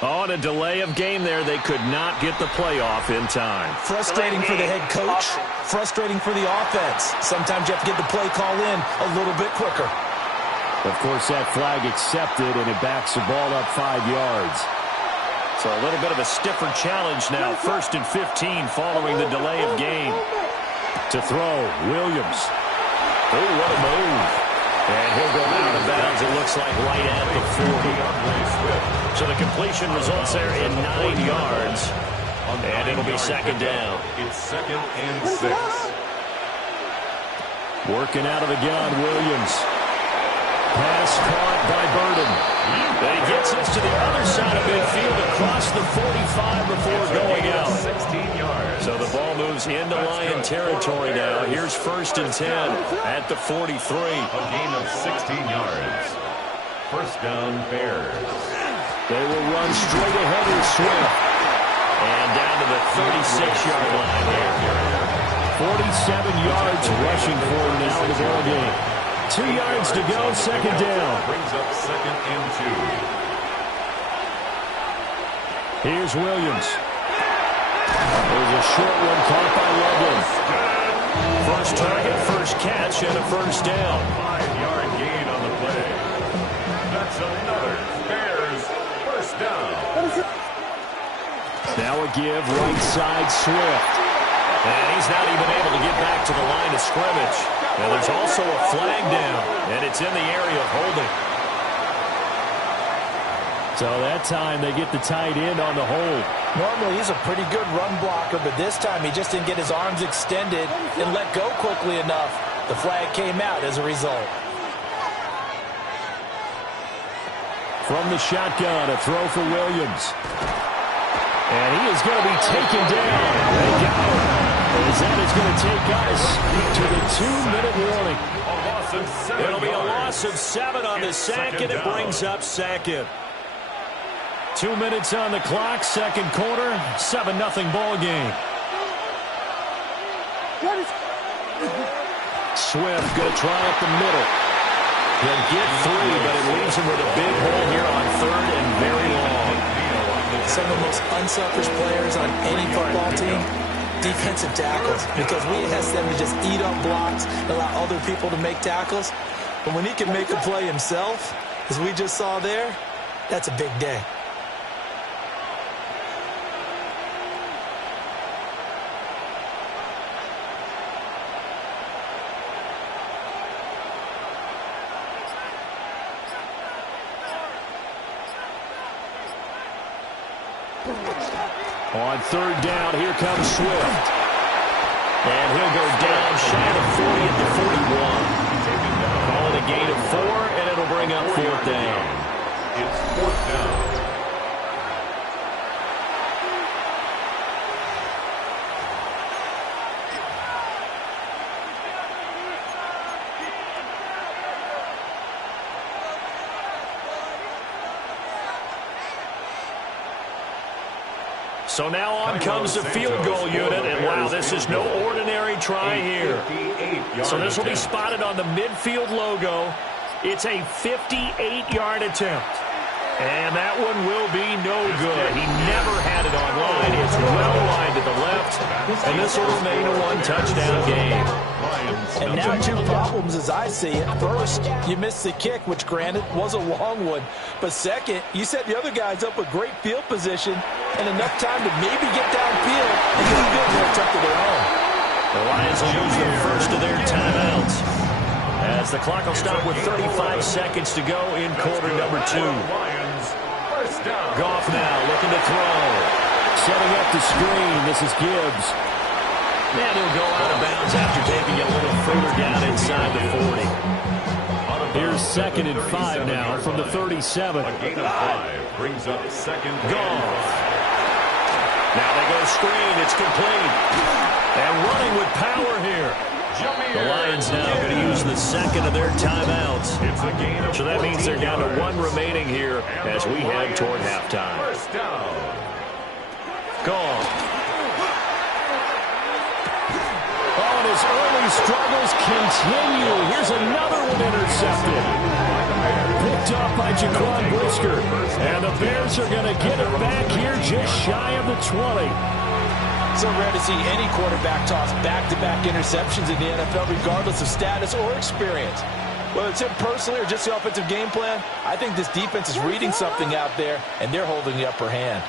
On a delay of game there, they could not get the playoff in time. Frustrating for the head coach, frustrating for the offense. Sometimes you have to get the play call in a little bit quicker. Of course, that flag accepted, and it backs the ball up 5 yards. So a little bit of a stiffer challenge now. 1st and 15 following the delay of game. To throw, Williams. Oh, what a move. And he'll go out of bounds, it looks like, right at the 40. So the completion results there in 9 yards. And it'll be 2nd down. It's 2nd and 6. Working out of the gun, Williams. Pass caught by Burden. And he gets us to the other side of midfield across the 45 before going out. 16 yards. So the ball moves into Lion territory now. Here's 1st and 10 at the 43. A gain of 16 yards. First down, Bears. They will run straight ahead with Swift. And down to the 36-yard line there. 47 yards rushing for him now in the ball game. 2 yards to go, 2nd down. Brings up 2nd and 2. Here's Williams. There's a short one caught by Loveland. First target, first catch, and a first down. 5-yard gain on the play. That's another Bears first down. Now a give, right side, Swift. And he's not even able to get back to the line of scrimmage. Now there's also a flag down, and it's in the area of holding. So that time they get the tight end on the hold. Normally he's a pretty good run blocker, but this time he just didn't get his arms extended and let go quickly enough. The flag came out as a result. From the shotgun, a throw for Williams. And he is going to be taken down. They got him. As that is going to take us to the 2-minute warning. It'll be a loss of 7 on the sack, and it brings up 2nd. 2 minutes on the clock, 2nd quarter, 7-0 ball game. Swift going to try up the middle. He'll get 3, but it leaves him with a big hole here on 3rd and very long. Some of the most unselfish players on any football team, defensive tackles, because we ask them to just eat up blocks and allow other people to make tackles. But when he can make a play himself, as we just saw there, that's a big day. On 3rd down, here comes Swift. And he'll go down shy of 40 at the 41. Call it a gain of 4, and it'll bring up 4th down. It's 4th down. So now on comes the field goal unit, and wow, this is no ordinary try here. So this will be spotted on the midfield logo, It's a 58-yard attempt. And that one will be no good. He never had it online. It's well wide to the left. And this will remain a one-touchdown game. And now two problems as I see it. First, you missed the kick, which granted was a long one. But second, you set the other guys up with great field position and enough time to maybe get downfield and get a field goal attempt of their own. The Lions will use the first of their timeouts, as the clock will stop with 35 seconds to go in quarter number 2. Goff now looking to throw. Setting up the screen. This is Gibbs. And he'll go out of bounds after taking it a little further down inside the 40. Here's 2nd and 5 now from the 37. A gain of 5 brings up 2nd. Goff. Now they go screen. It's complete. And running with power here. The Lions now going to use the second of their timeouts. So that means they're down to 1 remaining here as we head toward halftime. Goff. Oh, and his early struggles continue. Here's another one intercepted. Picked up by Jaquan Brisker. And the Bears are going to get it back here just shy of the 20. So rare to see any quarterback toss back-to-back interceptions in the NFL, regardless of status or experience. Whether it's him personally or just the offensive game plan, I think this defense is reading something out there, and they're holding the upper hand.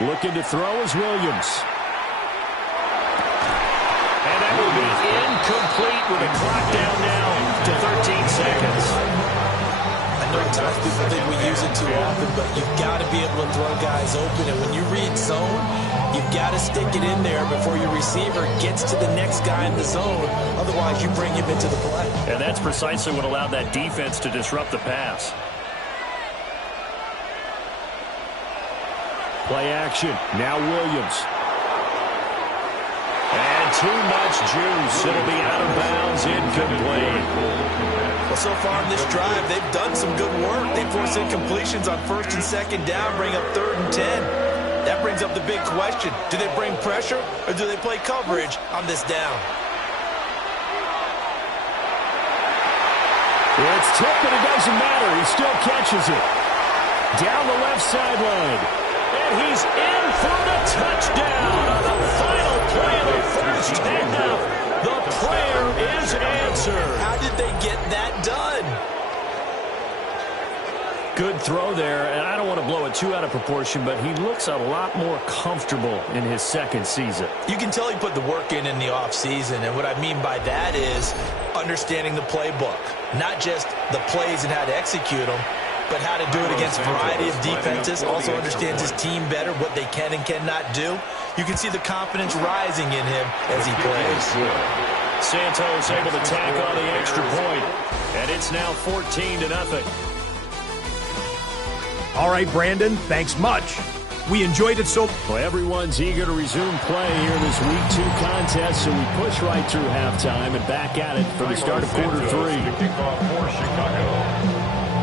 Looking to throw is Williams. And that will be incomplete with a clock down now to 13 seconds. I know at times people think we use it too often, but you've got to be able to throw guys open. And when you read zone, you've got to stick it in there before your receiver gets to the next guy in the zone. Otherwise, you bring him into the play. And that's precisely what allowed that defense to disrupt the pass. Play action. Now Williams. And too much juice. It'll be out of bounds, incomplete. Well, so far in this drive, they've done some good work. They force incompletions on 1st and 2nd down, bring up 3rd and 10. That brings up the big question. Do they bring pressure or do they play coverage on this down? It's tipped, but it doesn't matter. He still catches it. Down the left sideline. And he's in for the touchdown on the final play of the first handoff. The prayer is answered. How did they get that done? Good throw there, and I don't want to blow it too out of proportion, but he looks a lot more comfortable in his 2nd season. You can tell he put the work in the offseason, and what I mean by that is understanding the playbook. Not just the plays and how to execute them, but how to do it against a variety of defenses. Also understands his team better, what they can and cannot do. You can see the confidence rising in him as he plays. Santos able to tack on the extra point, and it's now 14-0. All right, Brandon, thanks much. We enjoyed it so. Well, everyone's eager to resume play here in this Week 2 contest, so we push right through halftime and back at it for the start of quarter 3.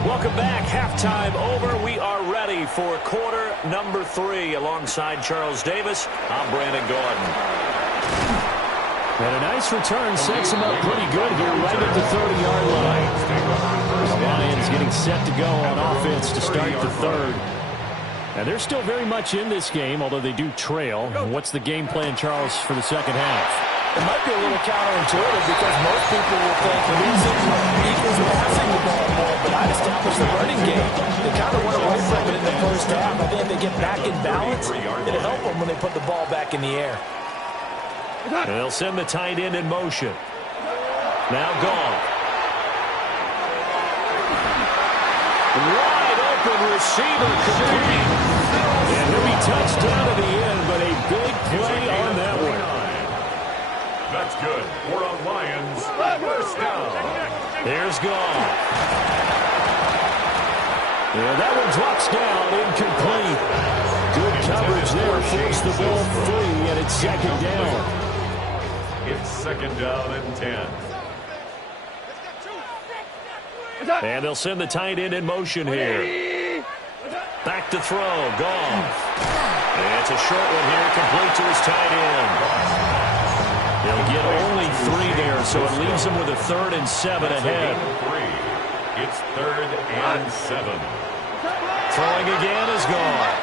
Welcome back. Halftime over. We are ready for quarter number 3. Alongside Charles Davis, I'm Brandon Gordon. And a nice return sets him up pretty good here right at the 30-yard line. The Lions getting set to go on offense to start the 3rd. And they're still very much in this game, although they do trail. What's the game plan, Charles, for the 2nd half? It might be a little counterintuitive because most people will think losing equals passing the ball more, but I'd establish the running game. They kind of went away from it in the first half. I think if they get back in balance, it'll help them when they put the ball back in the air. And they'll send the tight end in motion. Now Goff. Wide open receiver complete. And he'll be touched down to the end, but a big play on that one. That's good. For a Lions first down. There's Goff. Yeah, that one drops down, incomplete. Good coverage there, forced the ball free, and it's 2nd down. It's 2nd down and 10. And they'll send the tight end in motion here. Back to throw, Goff. And it's a short one here, complete to his tight end. They'll get only 3 there, so it leaves them with a 3rd and 7 ahead. It's 3rd and 7. Throwing again is gone.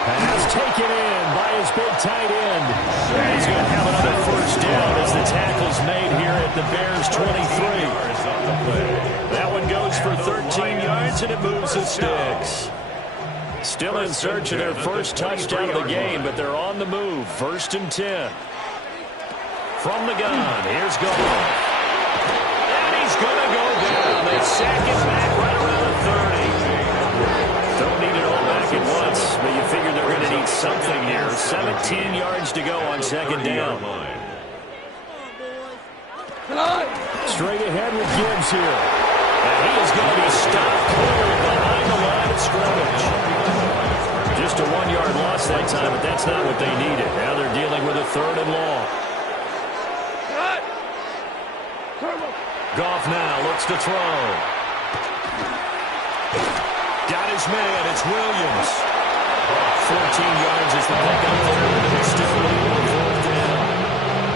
Pass taken in by his big tight end. And he's going to have another first down as the tackle's made here at the Bears' 23. That one goes for 13 yards, and it moves the sticks. Still in search of their first touchdown of the game, but they're on the move. 1st and 10. From the gun, here's Goff. And he's going to go down. They sack him back right around the 30. Don't need it all back at once, but you figure they're going to need something here. 17 yards to go on 2nd down. Straight ahead with Gibbs here. And he is going to be stopped clear behind the line of scrimmage. Just a 1-yard loss that time, but that's not what they needed. Now they're dealing with a 3rd and long. Goff now looks to throw. Got his man. It's Williams. 14 yards is the pickup there, but it's still leading on 4th down.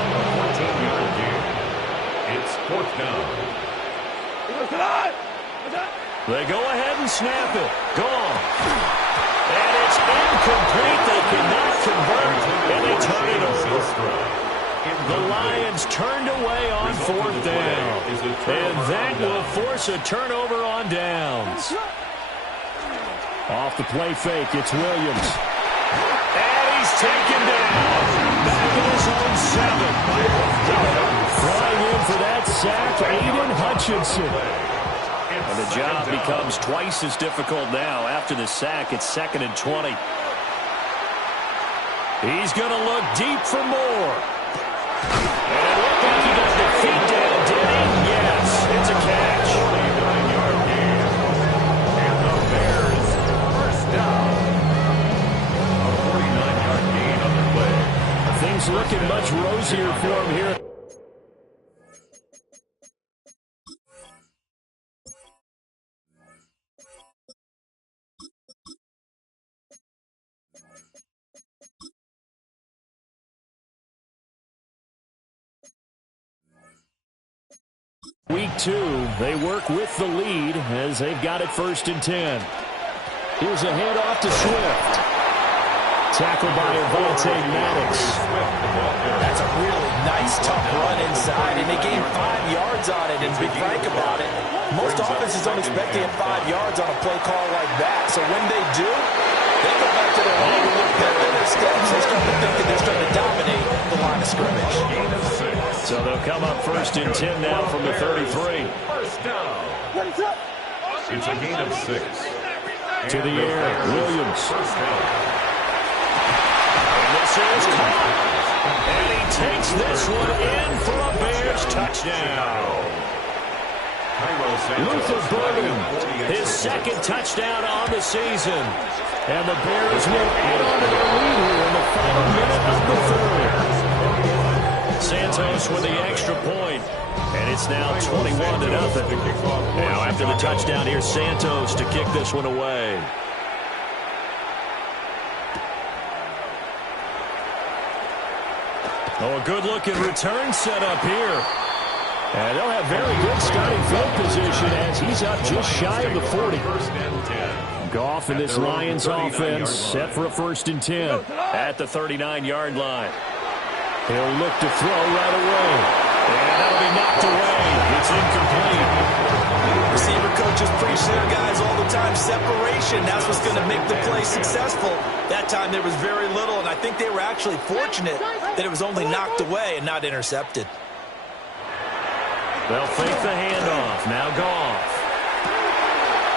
A 14-yard gain. It's 4th down. They go ahead and snap it. Gone. And it's incomplete. They cannot convert, and they turn it over. The Lions turned away on 4th down. And that will force a turnover on downs. Off the play fake, it's Williams. And he's taken down. Back in his own 7. Flying in for that sack, Aiden Hutchinson. And the job becomes twice as difficult now. After the sack, it's 2nd and 20. He's going to look deep for more. And it looked like he got the feet down, did he? Yes, it's a catch. 29-yard gain. And the Bears first down. A 49-yard gain on the play. Things looking much rosier for him here. Week 2, they work with the lead as they've got it 1st and 10. Here's a handoff to Swift. Tackled by Avonte Maddox. That's a really nice, tough run inside, and they gained 5 yards on it, and to be frank about it, most offenses don't expect to get 5 yards on a play call like that. So when they do, they go back to their home and look back at their steps. They start to think that they're starting to dominate the line of scrimmage. So they'll come up 1st and 10 now from the 33. First down. It's a gain of 6. To the air, Williams. First down. And this is caught. And he takes this one in for a Bears touchdown. Luther Burden, his 2nd touchdown on the season. And the Bears will add on to their lead here in the final minute of the 3rd. Santos with the extra point, and it's now 21-0. Now after the touchdown, here's Santos to kick this one away. Oh, a good-looking return set up here. And they'll have very good starting field position as he's up just shy of the 40. Goff in this Lions offense set for a 1st and 10 at the 39-yard line. He'll look to throw right away. And that'll be knocked away. It's incomplete. Receiver coaches preach to their guys all the time. Separation, that's what's going to make the play successful. That time there was very little, and I think they were actually fortunate that it was only knocked away and not intercepted. They'll fake the handoff. Now Goff.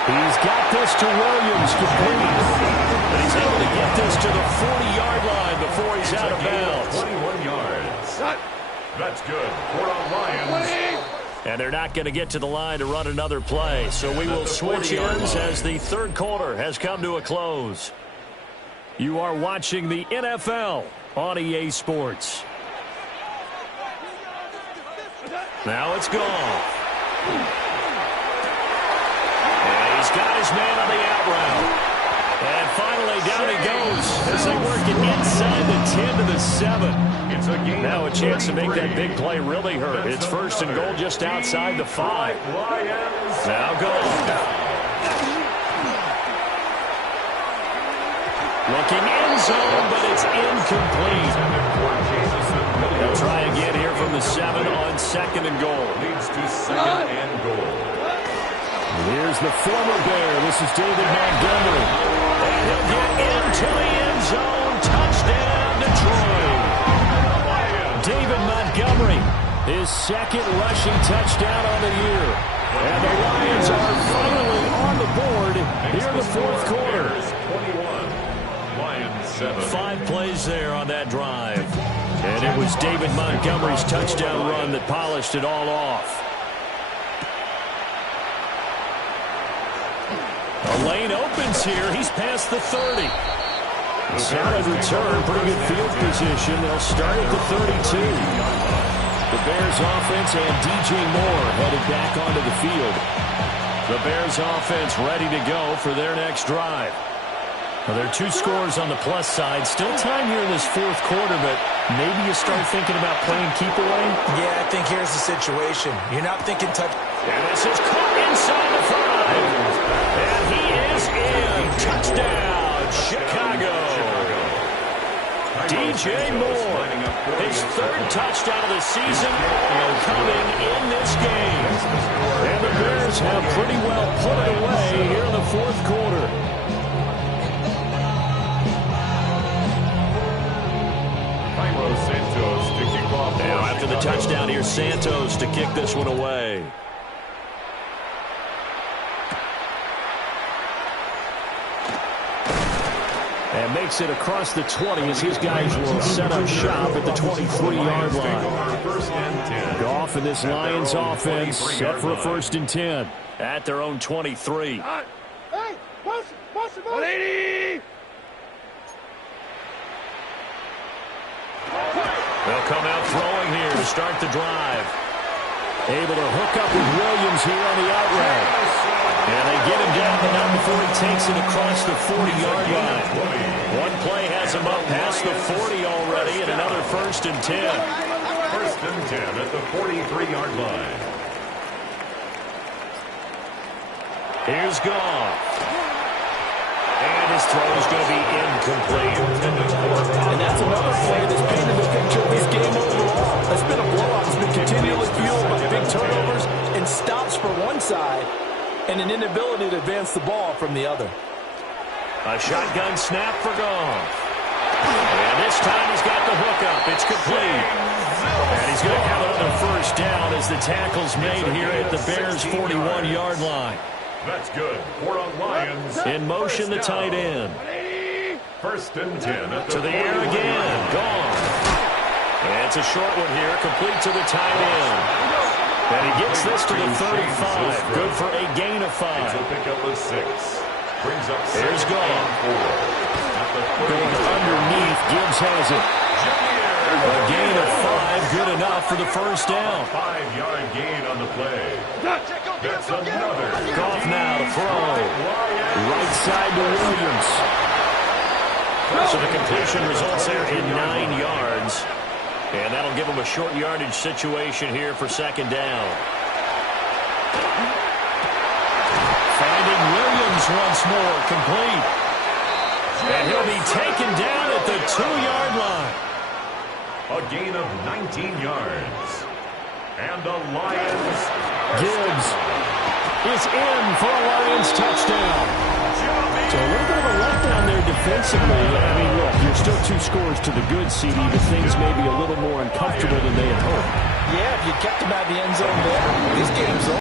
He's got this to Williams complete. But he's able to get this to the 40-yard line before he's out of bounds. 21 yards. That's good for a Lions. And they're not going to get to the line to run another play. So we will switch ends as the 3rd quarter has come to a close. You are watching the NFL on EA Sports. Now it's Goff. And he's got his man on the out route. And finally, down he goes as they work it inside the 10 to the 7. Now a chance to make that big play really hurt. It's first and goal just outside the 5. Now gone. Looking end zone, but it's incomplete. They'll try again here from the 7 on second and goal. Leads to second and goal. Here's the former Bear. This is David Montgomery. And he'll get into the end zone. Touchdown, Detroit. David Montgomery, his second rushing touchdown on the year. And the Lions are finally on the board here in the fourth quarter. 21, Lions 7. 5 plays there on that drive. And it was David Montgomery's touchdown run that polished it all off. A lane opens here. He's past the 30. Solid return, pretty good field position. They'll start at the 32. The Bears offense and DJ Moore headed back onto the field. The Bears offense ready to go for their next drive. Well, there are 2 scores on the plus side. Still time here in this fourth quarter, but maybe you start thinking about playing keep away? Yeah, I think here's the situation. You're not thinking touch. And this is caught inside the 5. And he is in. Touchdown, Chicago. DJ Moore, his 3rd touchdown of the season, all coming in this game. And the Bears have pretty well put it away here in the fourth quarter. Santos to kick off. Now after the touchdown, here's Santos to kick this one away. And makes it across the 20 as his guys will set up shop at the 23-yard line. First and 10. Goff and this Lions offense set for a first and 10 at their own 23. Hey, 180! They'll come out throwing here to start the drive. Able to hook up with Williams here on the out route. And they get him down, but not before he takes it across the 40-yard line. One play has him up past the 40 already, and another first and 10. First and 10 at the 43-yard line. Here's Goff. And his throw is going to be incomplete. And that's another play that's painted the picture of this game overall. It's been a blowout. It's been continually fueled by big turnovers and stops for one side and an inability to advance the ball from the other. A shotgun snap for Goff. And this time he's got the hookup. It's complete. And he's going to have another first down as the tackle's made here at the Bears' 41-yard line. That's good. 4 on Lions. In motion, the tight end. First and 10 at the to the air again. Gone. And it's a short one here, complete to the tight end. And he gets this to the 35. Good for a gain of 5. It's a pickup of 6. Brings up there's Gone. Going underneath. Gibbs has it. A gain of 5. Good enough for the first down. 5-yard gain on the play. That's another. Goff now to throw. Right side to Williams. So the completion results there in 9 yards. And that'll give him a short yardage situation here for second down. Finding Williams once more, complete. And he'll be taken down at the 2-yard line. A gain of 19 yards. And the Lions. Gibbs is in for a Lions touchdown. So a little bit of a letdown there defensively. I mean, look, you're still 2 scores to the good, CD, but things may be a little more uncomfortable than they had hoped. Yeah, if you kept them out of the end zone there, this game's over.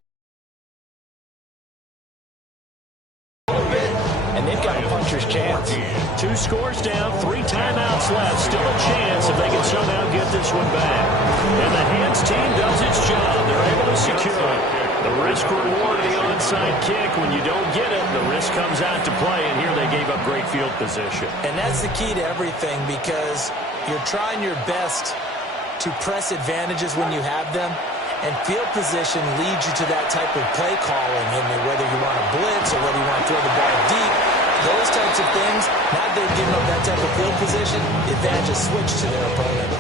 And they've got a puncher's chance. 2 scores down, 3 timeouts left. Still a chance if they can somehow get this one back. And the Hands team does its job. They're able to secure it. The risk reward of the onside kick. When you don't get it, the risk comes out to play. And here they gave up great field position. And that's the key to everything, because you're trying your best to press advantages when you have them. And field position leads you to that type of play calling. And whether you want to blitz or whether you want to throw the ball deep, those types of things, now that they've given up that type of field position, the advantage is switched to their opponent.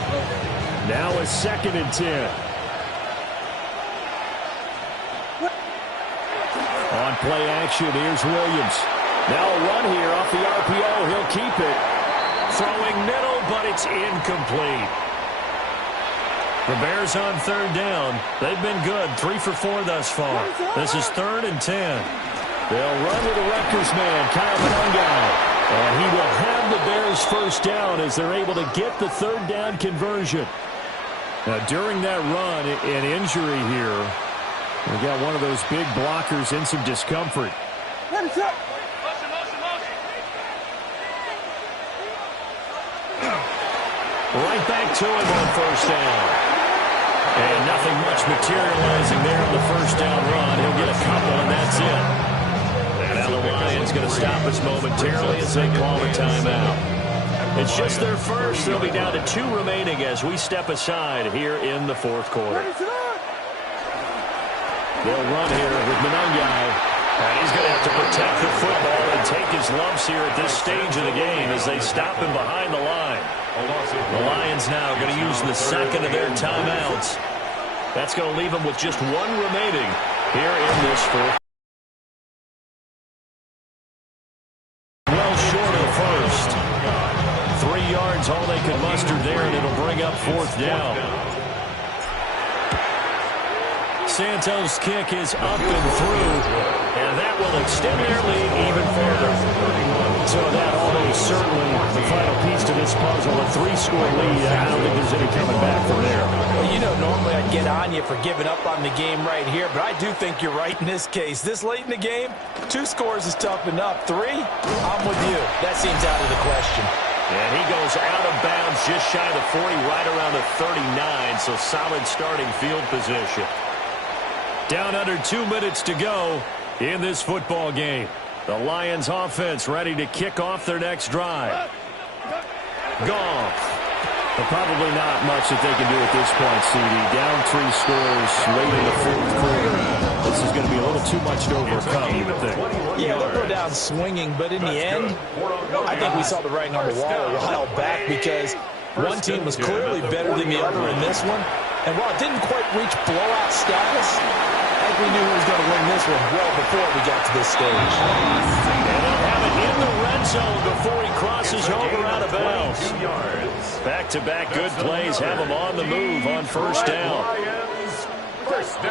Now a 2nd and 10. On play action, here's Williams. Now a run here off the RPO. He'll keep it. Throwing middle, but it's incomplete. The Bears on 3rd down. They've been good. 3 for 4 thus far. This is 3rd and 10. They'll run with the Rutgers man, Kyle Manungai. And he will have the Bears 1st down as they're able to get the 3rd down conversion. Now, during that run, an injury here. We got one of those big blockers in some discomfort. Right back to him on 1st down. And nothing much materializing there on the 1st down run. He'll get a couple, and that's it. Now the Lions going to stop us momentarily as they call a timeout. It's just their first. They'll be down to 2 remaining as we step aside here in the 4th quarter. They'll run here with Manungai. And he's going to have to protect the football and take his lumps here at this stage of the game as they stop him behind the line. The Lions now going to use the 2nd of their timeouts. That's going to leave them with just 1 remaining here in this 4th. Well short of the 1st. 3 yards, all they could muster there, and it'll bring up 4th down. Santos' kick is up and through, and that will extend their lead even further. So that almost certainly the final piece to this puzzle, a 3-score lead. I don't think there's any coming back from there. Well, you know, normally I'd get on you for giving up on the game right here, but I do think you're right in this case. This late in the game, 2 scores is tough enough. 3, I'm with you. That seems out of the question. And he goes out of bounds just shy of the 40, right around the 39, so solid starting field position. Down under 2 minutes to go in this football game. The Lions offense ready to kick off their next drive. Goff. But probably not much that they can do at this point, CD. Down 3 scores late in the 4th quarter. This is going to be a little too much to overcome, you would think. Yeah, they'll go down swinging, but in the end, I think we saw the writing on the wall a while back because one team was clearly better than the other in this one. And while it didn't quite reach blowout status, I think we knew who was going to win this one well before we got to this stage. And they'll have it in the red zone before he crosses over out of bounds. Back-to-back good plays have him on the move on 1st down.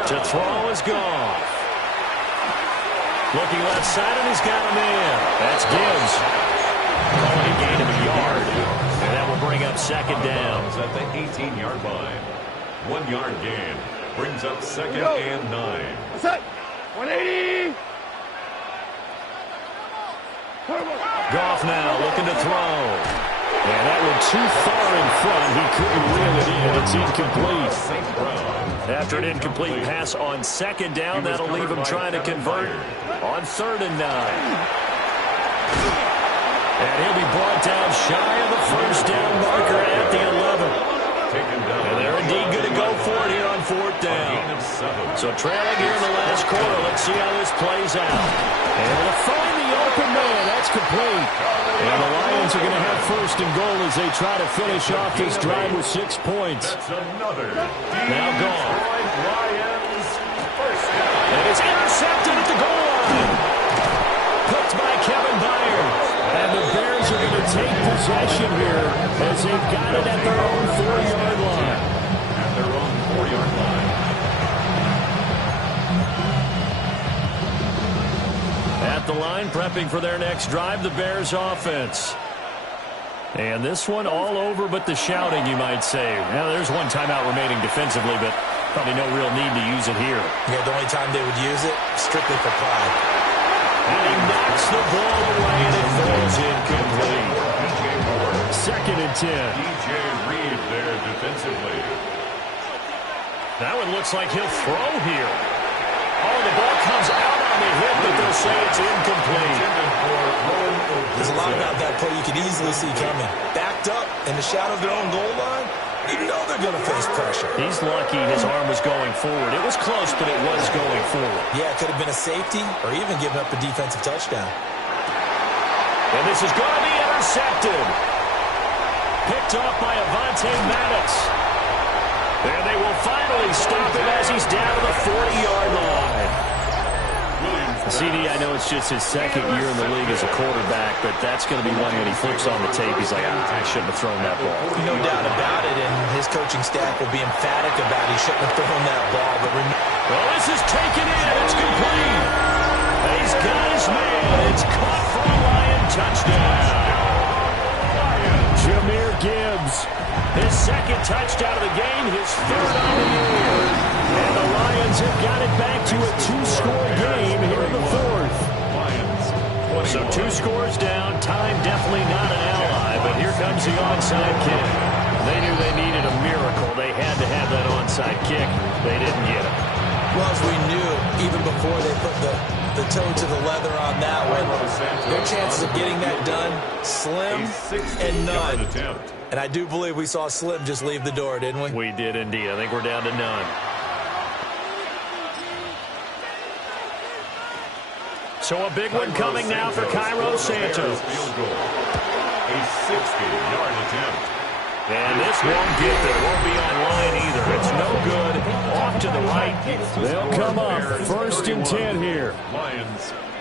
To throw is Goff. Looking left side, and he's got a man. That's Gibbs. Calling a gain of a yard. And that will bring up 2nd down. At the 18-yard line. 1-yard gain. Brings up 2nd and 9. Set. 180. Goff now looking to throw. And that one too far in front. He couldn't reel it in. It's incomplete. After an incomplete pass on 2nd down, that'll leave him trying to convert on 3rd and 9. And he'll be brought down shy of the 1st down marker at the 11. And they're indeed going to go for it here on 4th down. So trailing here in the last quarter. Let's see how this plays out. Able to find the open man. That's complete. And the Lions are going to have 1st and goal as they try to finish off this drive with 6 points. Now Goff. And it's intercepted at the goal line. Picked by Kevin Byard. And the Bears are going to take possession here as they've got it at their own 4-yard line. At their own 4-yard line. At the line, prepping for their next drive, the Bears offense. And this one all over but the shouting, you might say. Now, there's one timeout remaining defensively, but probably no real need to use it here. Yeah, the only time they would use it, strictly for pride. And he knocks the ball away, and it falls incomplete. 2nd and 10. DJ Reed there defensively. That one looks like he'll throw here. Oh, the ball comes out on the hit, but they'll say it's incomplete. There's a lot about that play you can easily see coming. Backed up in the shadow of their own goal line, you know they're going to face pressure. He's lucky his arm was going forward. It was close, but it was going forward. Yeah, it could have been a safety or even giving up a defensive touchdown. And this is going to be intercepted. Picked off by Madden. And they will finally stop him as he's down to the 40-yard line. CD, I know it's just his second year in the league as a quarterback, but that's going to be one when he flips on the tape. He's like, I shouldn't have thrown that ball. No doubt about it, and his coaching staff will be emphatic about he shouldn't have thrown that ball. But well, this is taken in. It's complete. He's got his man. It's caught for a Lion touchdown. Jahmyr Gibbs, his second touchdown of the game, his third on the year. And the Lions have got it back to a two-score game here in the fourth. So 2 scores down, time definitely not an ally, but here comes the onside kick. They knew they needed a miracle. They had to have that onside kick. They didn't get it. well, as we knew, even before they put the toe to the leather on that one, their chances of getting that done, slim and none. And I do believe we saw Slim just leave the door, didn't we? We did indeed. I think we're down to none. So a big one coming now for Cairo Santos. A 60-yard attempt. And this won't get there. Won't be online either. It's no good. Off to the right. They'll come up. 1st and 10 here.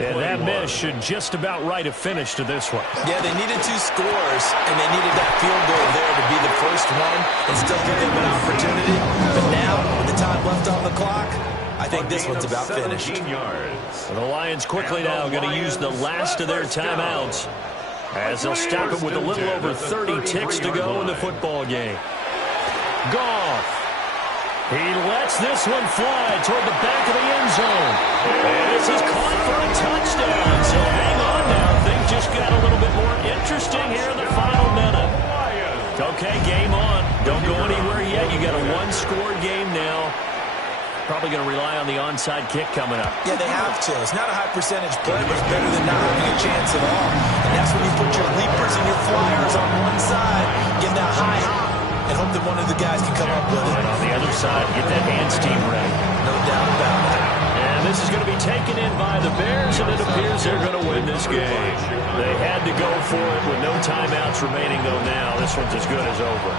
And that miss should just about right a finish to this one. Yeah, they needed 2 scores, and they needed that field goal there to be the first one and still give them an opportunity. But now, with the time left on the clock, I think this one's about finished. And the Lions quickly now going to use the last of their timeouts as they'll stop it with a little over 30 ticks to go in the football game. Goff. He lets this one fly toward the back of the end zone. And this is caught for a touchdown. So hang on now. Things just got a little bit more interesting here in the final minute. Okay, game on. Don't go anywhere yet. You got a 1-score game now. Probably going to rely on the onside kick coming up. Yeah, they have to. It's not a high percentage play, but it's better than not having a chance at all. And that's when you put your leapers and your flyers on one side, give that high hop, and hope that one of the guys can come up with it. And on the other side, get that hands team ready. No doubt about it. And this is going to be taken in by the Bears, and it appears they're going to win this game. They had to go for it with no timeouts remaining, though now. This one's as good as over.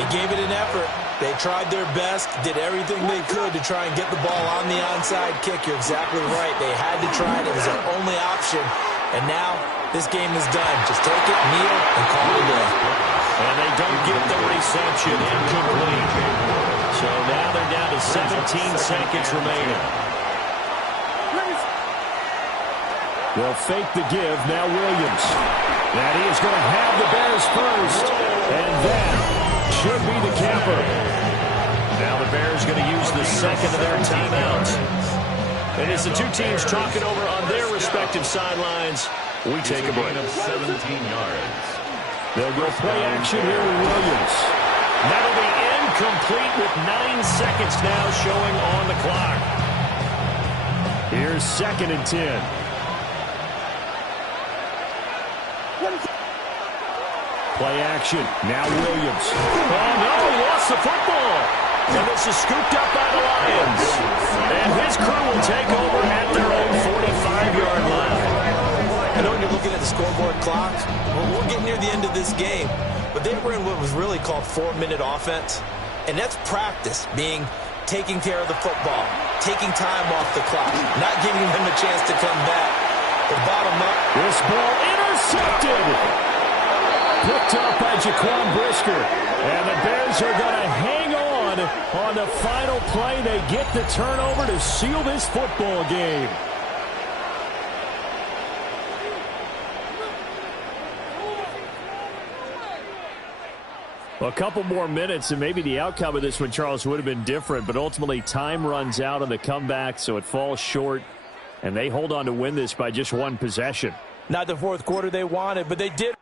They gave it an effort. They tried their best, did everything they could to try and get the ball on the onside kick. You're exactly right. They had to try it. It was their only option. And now this game is done. Just take it, kneel, and call it a day. And they don't get the reception. Incomplete. So now they're down to 17 seconds remaining. They'll fake the give. Now Williams. And he is going to have the Bears first. And that should be the capper. Now the Bears going to use the second of their timeouts. And as the two teams talking over on their respective sidelines, we take a break. Of 17 yards. They'll go play action here with Williams. That'll be incomplete with 9 seconds now showing on the clock. Here's 2nd and 10. Play action. Now Williams. Oh, no, he lost the football. And this is scooped up by the Lions. And his crew will take over at their own 45-yard line. I know when you're looking at the scoreboard clock, we'll get near the end of this game, but they were in what was really called 4-minute offense. And that's practice, being taking care of the football, taking time off the clock, not giving them a chance to come back. But bottom up. This ball intercepted. Picked up by Jaquan Brisker. And the Bears are going to hang on the final play. They get the turnover to seal this football game. A couple more minutes, and maybe the outcome of this one, Charles, would have been different. But ultimately, time runs out on the comeback, so it falls short. And they hold on to win this by just 1 possession. Not the fourth quarter they wanted, but they did.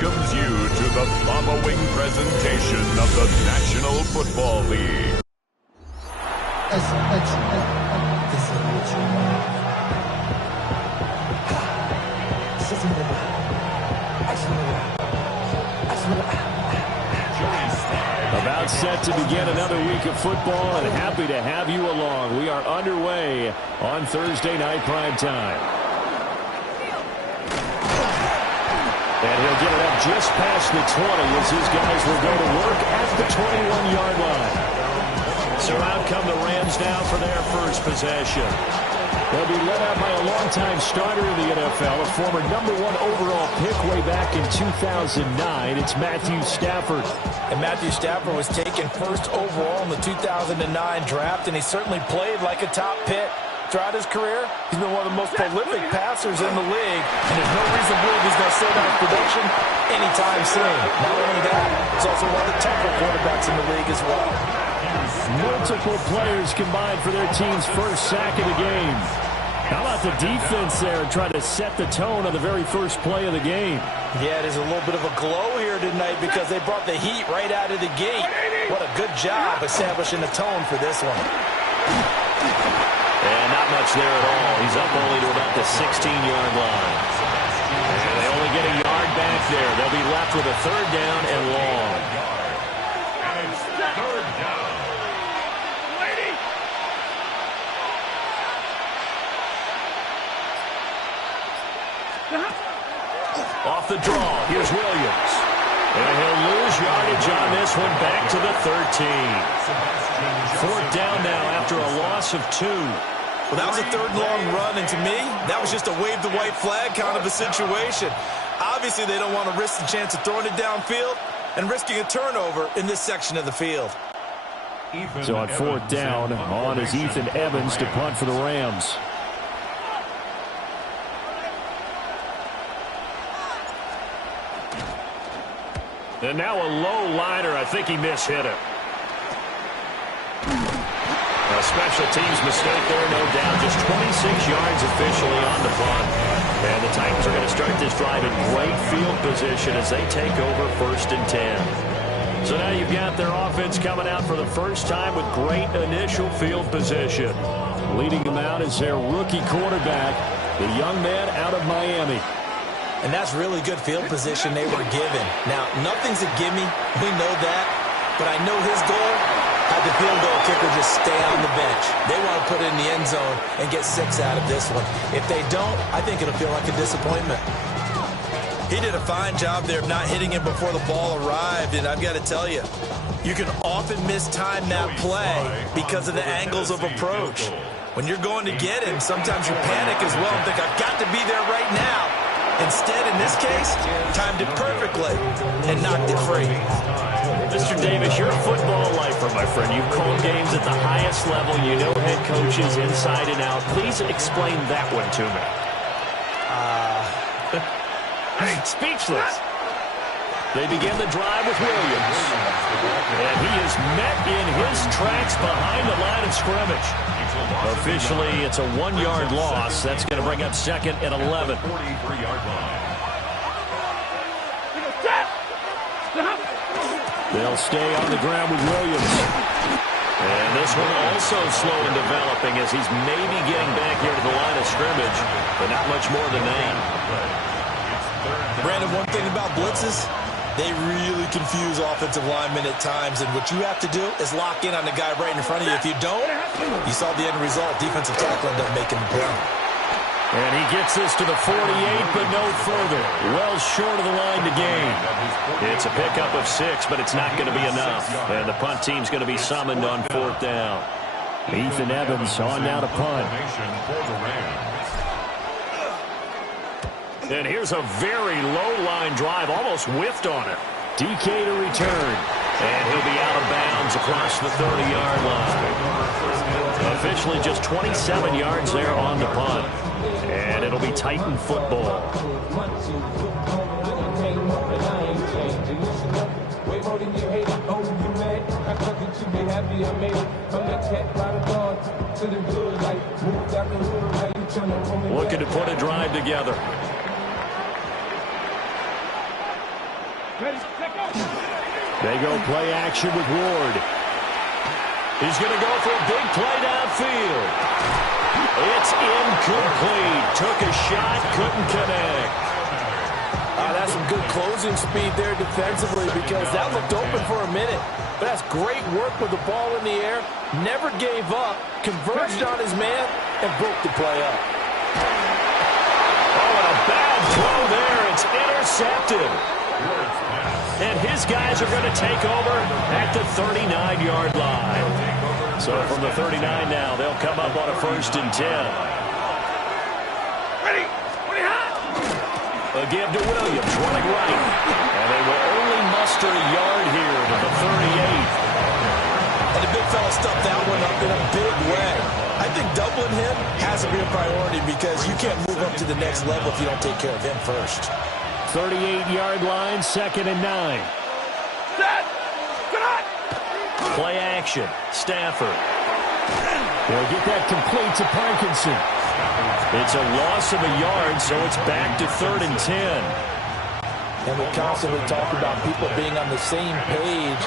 welcomes you to the following presentation of the National Football League. About set to begin another week of football, and happy to have you along. We are underway on Thursday night prime time. And he'll get it up just past the 20 as his guys will go to work at the 21-yard line. So out come the Rams now for their first possession. They'll be led out by a longtime starter in the NFL, a former #1 overall pick way back in 2009. It's Matthew Stafford. And Matthew Stafford was taken first overall in the 2009 draft, and he certainly played like a top pick. Throughout his career, he's been one of the most prolific passers in the league, and there's no reason to believe he's going to slow down production anytime soon. Not only that, he's also one of the tougher quarterbacks in the league as well. Multiple players combined for their team's first sack of the game. How about the defense there trying to set the tone on the very first play of the game? Yeah, there's a little bit of a glow here tonight because they brought the heat right out of the gate. What a good job establishing the tone for this one. And not much there at all. He's up only to about the 16-yard line. And they only get a yard back there. They'll be left with a third down and long. And it's third down. Off the draw, here's Williams. And he'll lose yardage on this one, back to the 13. Fourth down now after a loss of 2. Well, that was a third long run, and to me, that was just a wave the white flag kind of a situation. Obviously, they don't want to risk the chance of throwing it downfield and risking a turnover in this section of the field. So on fourth down, on is Ethan Evans to punt for the Rams. And now a low liner. I think he mishit it. A special teams mistake there, no doubt. Just 26 yards officially on the punt. And the Titans are going to start this drive in great field position as they take over 1st and 10. So now you've got their offense coming out for the first time with great initial field position. Leading them out is their rookie quarterback, the young man out of Miami. And that's really good field position they were given. Now, nothing's a gimme. We know that. But I know his goal, have the field goal kicker just stay on the bench. They want to put it in the end zone and get 6 out of this one. If they don't, I think it'll feel like a disappointment. He did a fine job there of not hitting him before the ball arrived. And I've got to tell you, you can often mistime that play because of the angles of approach. When you're going to get him, sometimes you panic as well and think, I've got to be there right now. Instead, in this case, timed it perfectly and knocked it free. Mr. Davis, you're a football lifer, my friend. You've called games at the highest level. You know head coaches inside and out. Please explain that one to me. Speechless. They begin the drive with Williams. And he is met in his tracks behind the line of scrimmage. Officially, it's a 1-yard loss. That's going to bring up 2nd and 11. 43-yard line. They'll stay on the ground with Williams. And this one also slow in developing as he's maybe getting back here to the line of scrimmage, but not much more than that. Brandon, one thing about blitzes, they really confuse offensive linemen at times, and what you have to do is lock in on the guy right in front of you. If you don't, you saw the end result. Defensive tackle ended up making the play. And he gets this to the 48, but no further. Well short of the line to gain. It's a pickup of 6, but it's not going to be enough. And the punt team's going to be summoned on 4th down. Ethan Evans on now to punt. And here's a very low line drive, almost whiffed on it. DK to return. And he'll be out of bounds across the 30-yard line. Officially just 27 yards there on the punt. And it'll be Titan football. Looking to put a drive together. They go play action with Ward. He's going to go for a big play downfield. It's incomplete. Took a shot, couldn't connect. That's some good closing speed there defensively because that looked open for a minute. But that's great work with the ball in the air. Never gave up, converged on his man, and broke the play up. Oh, and a bad throw there. It's intercepted. And his guys are going to take over at the 39-yard line. So from the 39 now, they'll come up on a 1st and 10. A give to Williams, running right. And they will only muster a yard here to the 38. And the big fella stuffed that one up in a big way. I think doubling him has to be a priority because you can't move up to the next level if you don't take care of him first. 38-yard line, 2nd and 9. Play action. Stafford. They'll get that complete to Parkinson. It's a loss of a yard, so it's back to 3rd and 10. And we constantly talk about people being on the same page.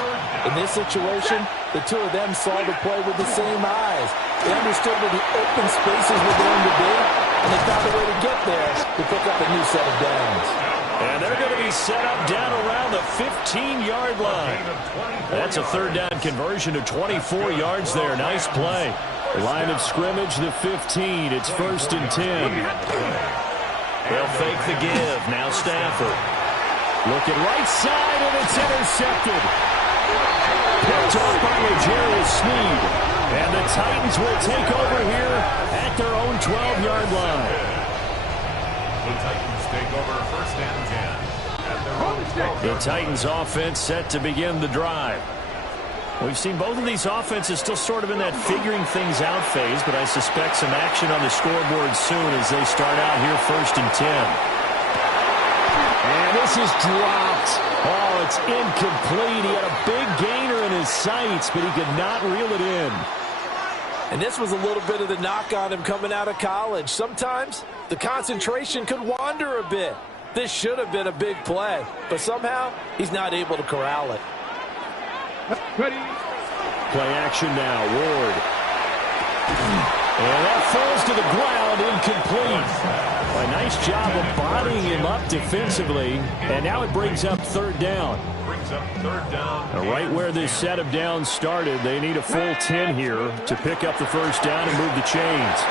In this situation, the two of them saw the play with the same eyes. They understood where the open spaces were going to be, and they found a way to get there to pick up a new set of downs. And they're going to be set up down around the 15-yard line. That's a 3rd down conversion to 24 yards there. Nice play. Line of scrimmage, the 15. It's 1st and 10. They'll fake the give. Now Stafford. Looking right side, and it's intercepted. Picked off by L'Jarius Sneed. And the Titans will take over here at their own 12-yard line. The Titans take over 1st and 10. At their own 12-yard line. The Titans offense set to begin the drive. We've seen both of these offenses still sort of in that figuring things out phase, but I suspect some action on the scoreboard soon as they start out here 1st and 10. And this is dropped. Oh, it's incomplete. He had a big gainer in his sights, but he could not reel it in. And this was a little bit of the knock on him coming out of college. Sometimes the concentration could wander a bit. This should have been a big play, but somehow he's not able to corral it. Ready. Play action now. Ward. And that falls to the ground, incomplete. A nice job of bodying him up defensively. And now it brings up 3rd down. Right where this set of downs started, they need a full 10 here to pick up the 1st down and move the chains.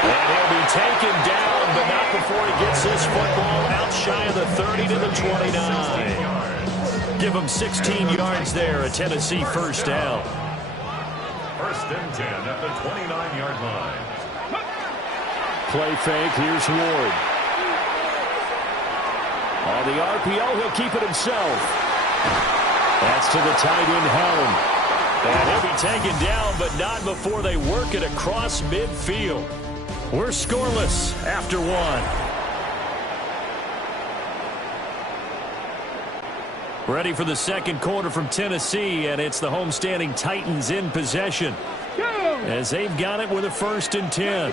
And he'll be taken down, but not before he gets this football out shy of the 30 to the 29. Give him 16 yards there, a Tennessee 1st down. 1st and 10 at the 29-yard line. Play fake, here's Ward. On the RPO, he'll keep it himself. That's to the tight end, Helm. And he'll be taken down, but not before they work it across midfield. We're scoreless after 1. Ready for the 2nd quarter from Tennessee, and it's the homestanding Titans in possession as they've got it with a 1st and 10.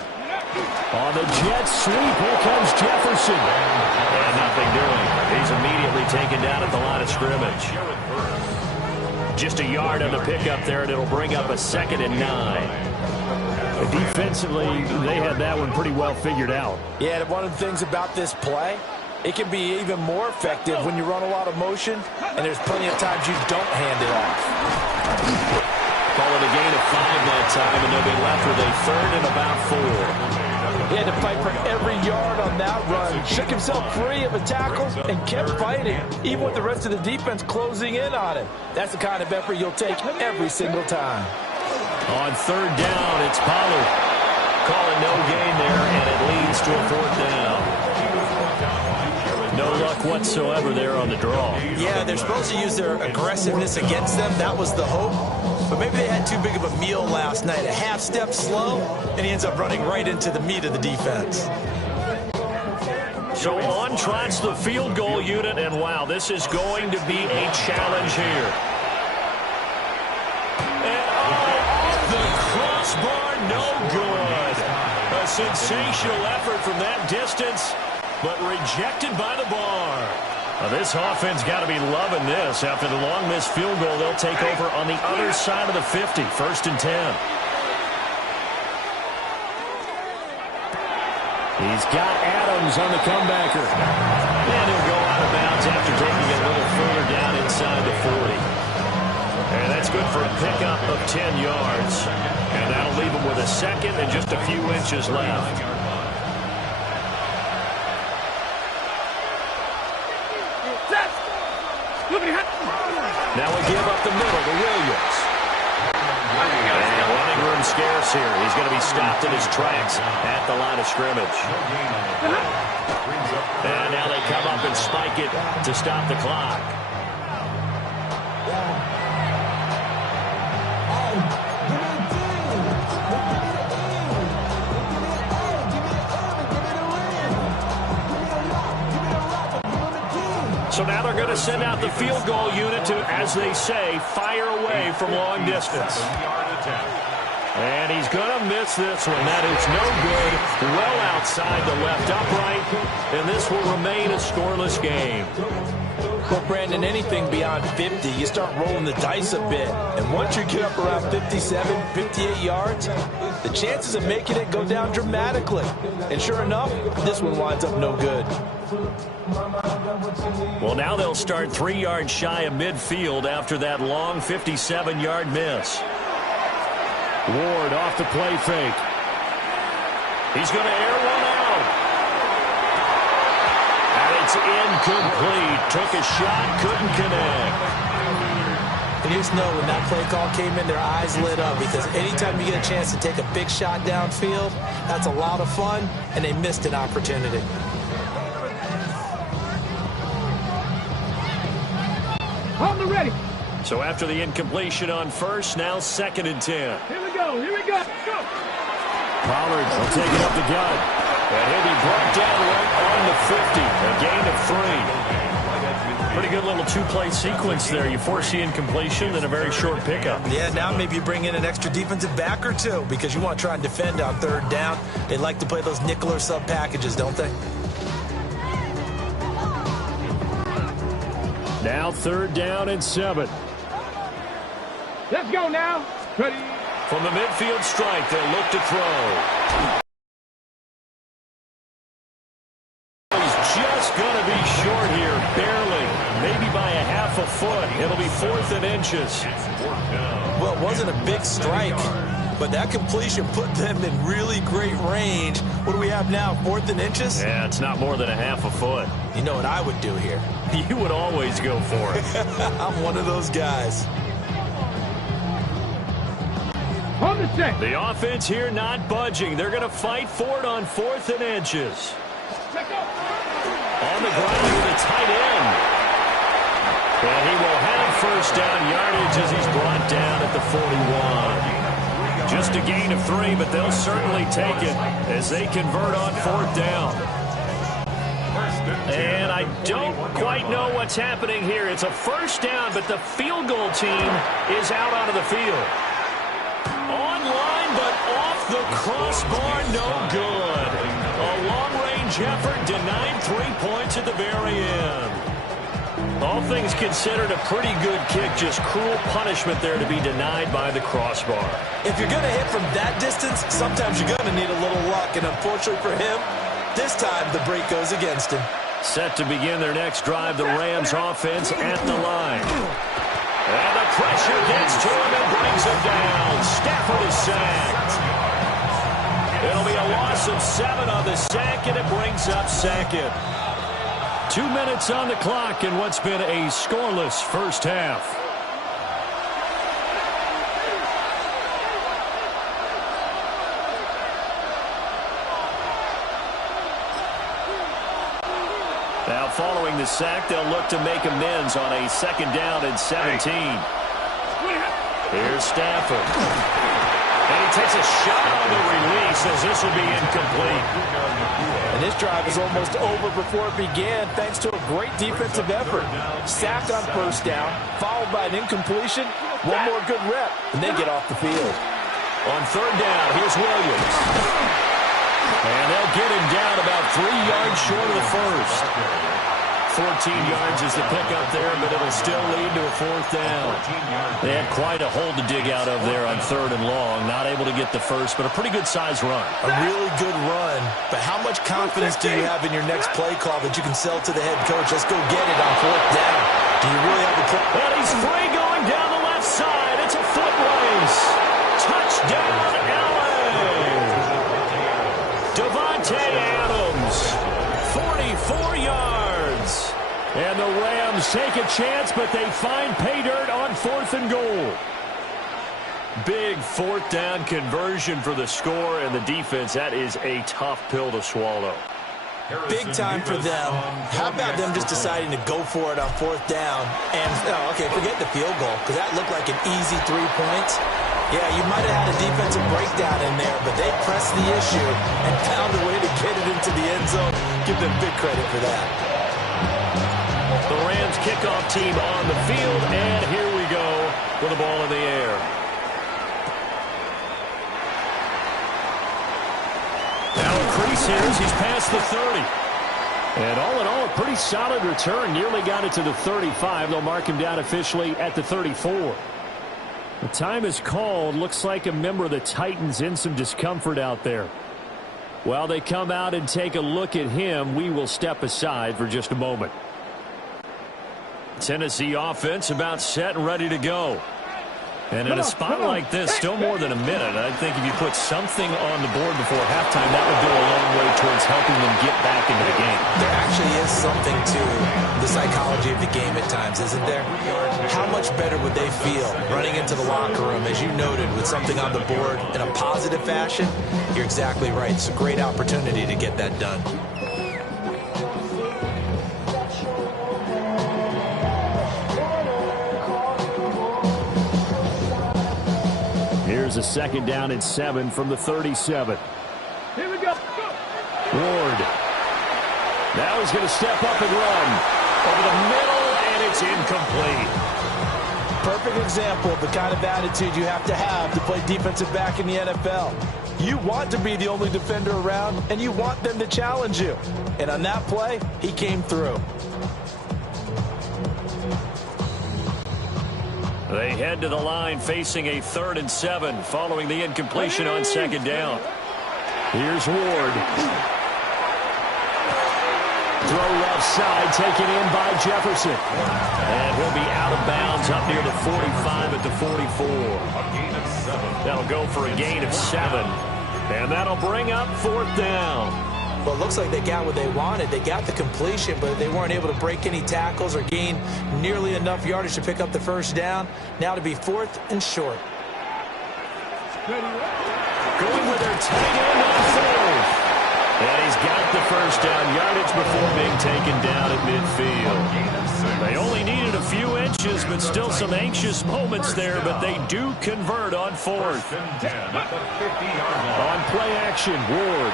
On the jet sweep, here comes Jefferson. And nothing doing. He's immediately taken down at the line of scrimmage. Just a yard on the pickup there, and it'll bring up a 2nd and 9. Defensively, they had that one pretty well figured out. Yeah, one of the things about this play, it can be even more effective when you run a lot of motion, and there's plenty of times you don't hand it off. Call it a gain of 5 that time, and they'll be left with a 3rd and about 4. He had to fight for every yard on that run. Shook himself free of a tackle and kept fighting, even with the rest of the defense closing in on him. That's the kind of effort you'll take every single time. On 3rd down, it's Pollard. Calling no gain there, and it leads to a 4th down. No luck whatsoever there on the draw. Yeah, they're supposed to use their aggressiveness against them. That was the hope. But maybe they had too big of a meal last night. A half step slow, and he ends up running right into the meat of the defense. So on trots the field goal unit, and wow, this is going to be a challenge here. And off the crossbar, no good. A sensational effort from that distance, but rejected by the bar. Well, this offense got to be loving this. After the long missed field goal, they'll take over on the other side of the 50, 1st and 10. He's got Adams on the comebacker. And he'll go out of bounds after taking it a little further down inside the 40. And that's good for a pickup of 10 yards. And that'll leave him with a second and just a few inches left. Now we give up the middle to Williams. And running room scarce here. He's going to be stopped in his tracks at the line of scrimmage. And now they come up and spike it to stop the clock. So now they're going to send out the field goal unit to, as they say, fire away from long distance. And he's going to miss this one. That is no good. Well outside the left upright. And this will remain a scoreless game. Well, Brandon, anything beyond 50, you start rolling the dice a bit. And once you get up around 57, 58 yards, the chances of making it go down dramatically. And sure enough, this one winds up no good. Well, now they'll start 3 yards shy of midfield after that long 57-yard miss. Ward off the play fake. He's going to air one out. And it's incomplete. Took a shot, couldn't connect. And you just know when that play call came in, their eyes lit up, because anytime you get a chance to take a big shot downfield, that's a lot of fun, and they missed an opportunity. Hold it ready. So after the incompletion on first, now 2nd and 10. Here we go. Here we go. Go. Pollard will take it up the gut. And he'll be brought down right on the 50. A gain of 3. Pretty good little two-play sequence there. You force the incompletion, then a very short pickup. Yeah, now maybe you bring in an extra defensive back or two, because you want to try and defend on 3rd down. They like to play those nickel or sub packages, don't they? Now 3rd down and 7. Let's go now. Ready. From the midfield strike, they'll look to throw. He's just going to be short here, barely. Maybe by a half a foot. It'll be 4th and inches. Well, it wasn't a big strike, but that completion put them in really great range. What do we have now, 4th and inches? Yeah, it's not more than a half a foot. You know what I would do here? You would always go for it. I'm one of those guys. Hold the set. The offense here not budging. They're going to fight for it on 4th and inches. On the ground with a tight end. And he will have 1st down yardage as he's brought down at the 41. Just a gain of 3, but they'll certainly take it as they convert on 4th down. And I don't quite know what's happening here. It's a 1st down, but the field goal team is out onto the field. Online, but off the crossbar, no good. A long-range effort denied 3 points at the very end. All things considered, a pretty good kick, just cruel punishment there to be denied by the crossbar. If you're going to hit from that distance, sometimes you're going to need a little luck, and unfortunately for him, this time the break goes against him. Set to begin their next drive, the Rams offense at the line. And the pressure gets to him and brings him down. Stafford is sacked. It'll be a loss of 7 on the sack, and it brings up 2nd. 2 minutes on the clock in what's been a scoreless first half. Now following the sack, they'll look to make amends on a 2nd down and 17. Here's Stafford. And he takes a shot on the release as this will be incomplete. And this drive is almost over before it began thanks to a great defensive effort. Sacked on 1st down, followed by an incompletion, one more good rep, and they get off the field. On 3rd down, here's Williams. And they'll get him down about 3 yards short of the 1st. 14 yards as the pickup there, but it'll still lead to a 4th down. They had quite a hole to dig out of there on 3rd and long. Not able to get the first, but a pretty good-sized run. A really good run, but how much confidence do you have in your next play call that you can sell to the head coach? Let's go get it on 4th down. Do you really have the play? And he's free going down the left side. It's a foot race. Touchdown, LA. Davante Adams, 44 yards. And the Rams take a chance, but they find pay dirt on 4th and goal. Big 4th down conversion for the score, and the defense, that is a tough pill to swallow. Big time for them. How about them just deciding to go for it on 4th down? And, okay, forget the field goal, because that looked like an easy 3 points. Yeah, you might have had a defensive breakdown in there, but they pressed the issue and found a way to get it into the end zone. Give them big credit for that. The Rams kickoff team on the field, and here we go with the ball in the air. Now a crease here as he's past the 30. And all in all, a pretty solid return. Nearly got it to the 35. They'll mark him down officially at the 34. The time is called. Looks like a member of the Titans in some discomfort out there. While they come out and take a look at him, we will step aside for just a moment. Tennessee offense about set and ready to go. And in a spot like this, still more than a minute. I think if you put something on the board before halftime, that would go a long way towards helping them get back into the game. There actually is something to the psychology of the game at times, isn't there? How much better would they feel running into the locker room, as you noted, with something on the board in a positive fashion? You're exactly right. It's a great opportunity to get that done. Here's a 2nd down and 7 from the 37. Here we go. Ward. Now he's going to step up and run. Over the middle, and it's incomplete. Perfect example of the kind of attitude you have to play defensive back in the NFL. You want to be the only defender around, and you want them to challenge you. And on that play, he came through. They head to the line facing a 3rd and 7 following the incompletion on 2nd down. Here's Ward. Throw left side, taken in by Jefferson. And he'll be out of bounds up near the 45 at the 44. That'll go for a gain of 7. And that'll bring up 4th down. Well, it looks like they got what they wanted. They got the completion, but they weren't able to break any tackles or gain nearly enough yardage to pick up the 1st down. Now to be 4th and short. Going with their tight end on 4th. And he's got the 1st down yardage before being taken down at midfield. They only needed a few inches, but still some anxious moments there, but they do convert on 4th. On play action, Ward.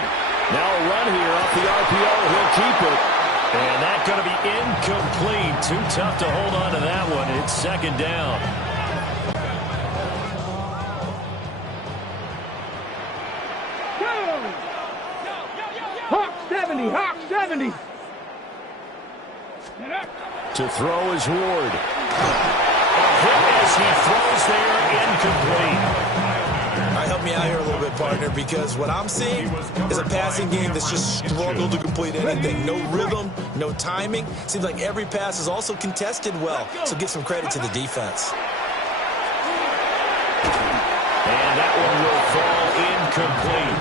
Now a run here off the RPO. He'll keep it. And that's going to be incomplete. Too tough to hold on to that one. It's 2nd down. Hawk 70, Hawk 70. To throw is Ward. A hit as he throws there, incomplete. Help me out here a little bit, partner, because what I'm seeing is a passing game that's just struggled to complete anything. No rhythm, no timing. Seems like every pass is also contested well, so give some credit to the defense. And that one will fall incomplete.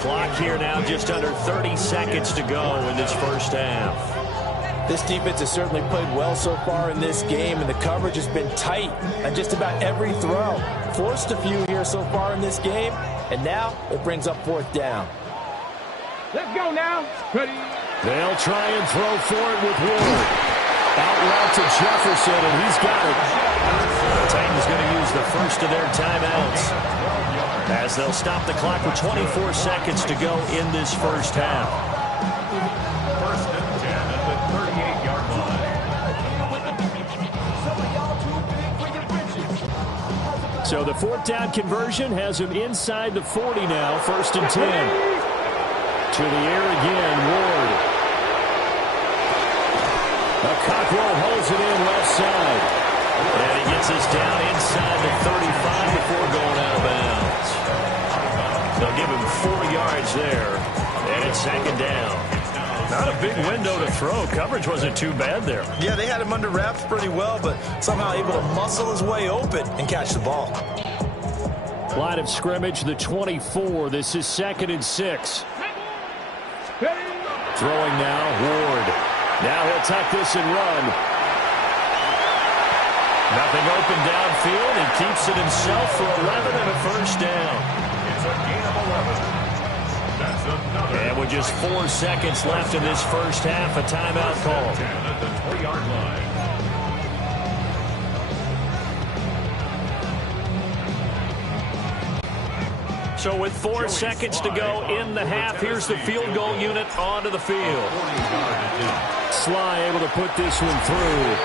Clock here now just under 30 seconds to go in this 1st half. This defense has certainly played well so far in this game, and the coverage has been tight on just about every throw. Forced a few here so far in this game, and now it brings up 4th down. Let's go now. Ready. They'll try and throw for it with Ward. Out route to Jefferson, and he's got it. The Titans going to use the first of their timeouts as they'll stop the clock with 24 seconds to go in this 1st half. 1st and 10 at the 38-yard line. So the 4th down conversion has him inside the 40 now. 1st and 10. To the air again, Ward. A Cockrell holds it in left side. And he gets us down inside the 35 before going out of bounds. They'll give him 4 yards there. And it's second down. Not a big window to throw. Coverage wasn't too bad there. Yeah, they had him under wraps pretty well, but somehow able to muscle his way open and catch the ball. Line of scrimmage, the 24. This is 2nd and 6. Throwing now, Ward. Now he'll tuck this and run. Nothing open downfield. He keeps it himself for 11 and a first down. It's a gain of 11. That's another. And with just 4 seconds left in this first half, a timeout call. At the 20-yard line. So with 4 seconds to go in the half, here's the field goal unit onto the field. Sly able to put this one through.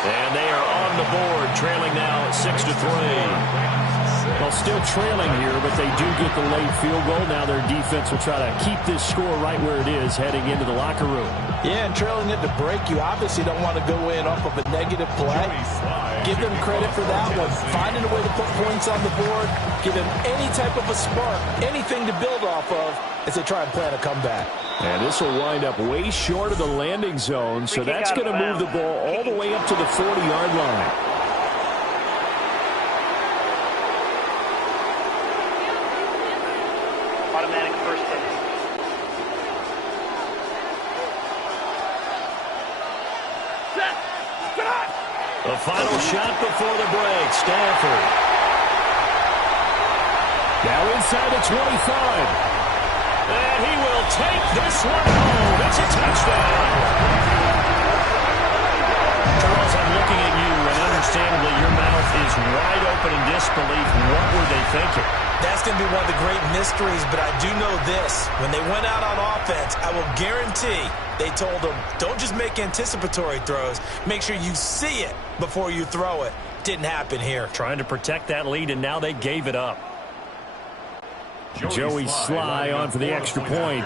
And they are on the board, trailing now at 6-3. Well, still trailing here, but they do get the late field goal. Now their defense will try to keep this score right where it is heading into the locker room. Yeah, and trailing at the break, you obviously don't want to go in off of a negative play. Give them credit for that one. Finding a way to put points on the board, give them any type of a spark, anything to build off of as they try and plan a comeback. And this will wind up way short of the landing zone, so that's going to move the ball all the way up to the 40-yard line. Automatic first hit. The final shot before the break, Stafford. Now inside the 25. And he will take this one home. It's a touchdown. Charles, I'm looking at you, and understandably your mouth is wide open in disbelief. What were they thinking? That's going to be one of the great mysteries, but I do know this. When they went out on offense, I will guarantee they told them, don't just make anticipatory throws. Make sure you see it before you throw it. Didn't happen here. Trying to protect that lead, and now they gave it up. Joey Sly on for the extra point.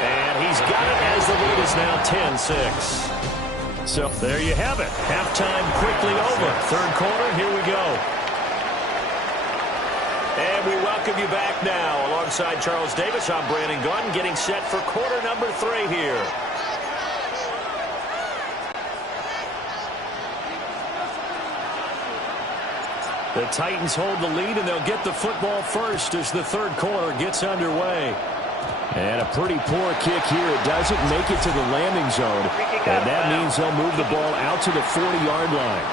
And he's got it as the lead is now 10-6. So there you have it. Halftime quickly over. Third quarter, here we go. And we welcome you back now. Alongside Charles Davis, I'm Brandon Gunn, getting set for quarter number 3 here. The Titans hold the lead, and they'll get the football first as the third quarter gets underway. And a pretty poor kick here. It doesn't make it to the landing zone. And that means they'll move the ball out to the 40-yard line.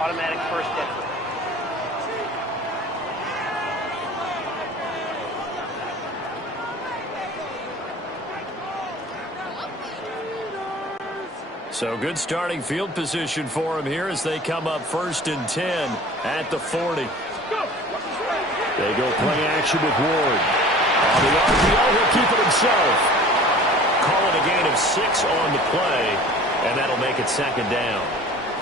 Automatic first hit. So good starting field position for him here as they come up 1st and 10 at the 40. They go play action with Ward. On the RPO, he'll keep it himself. Call it a gain of 6 on the play, and that'll make it second down.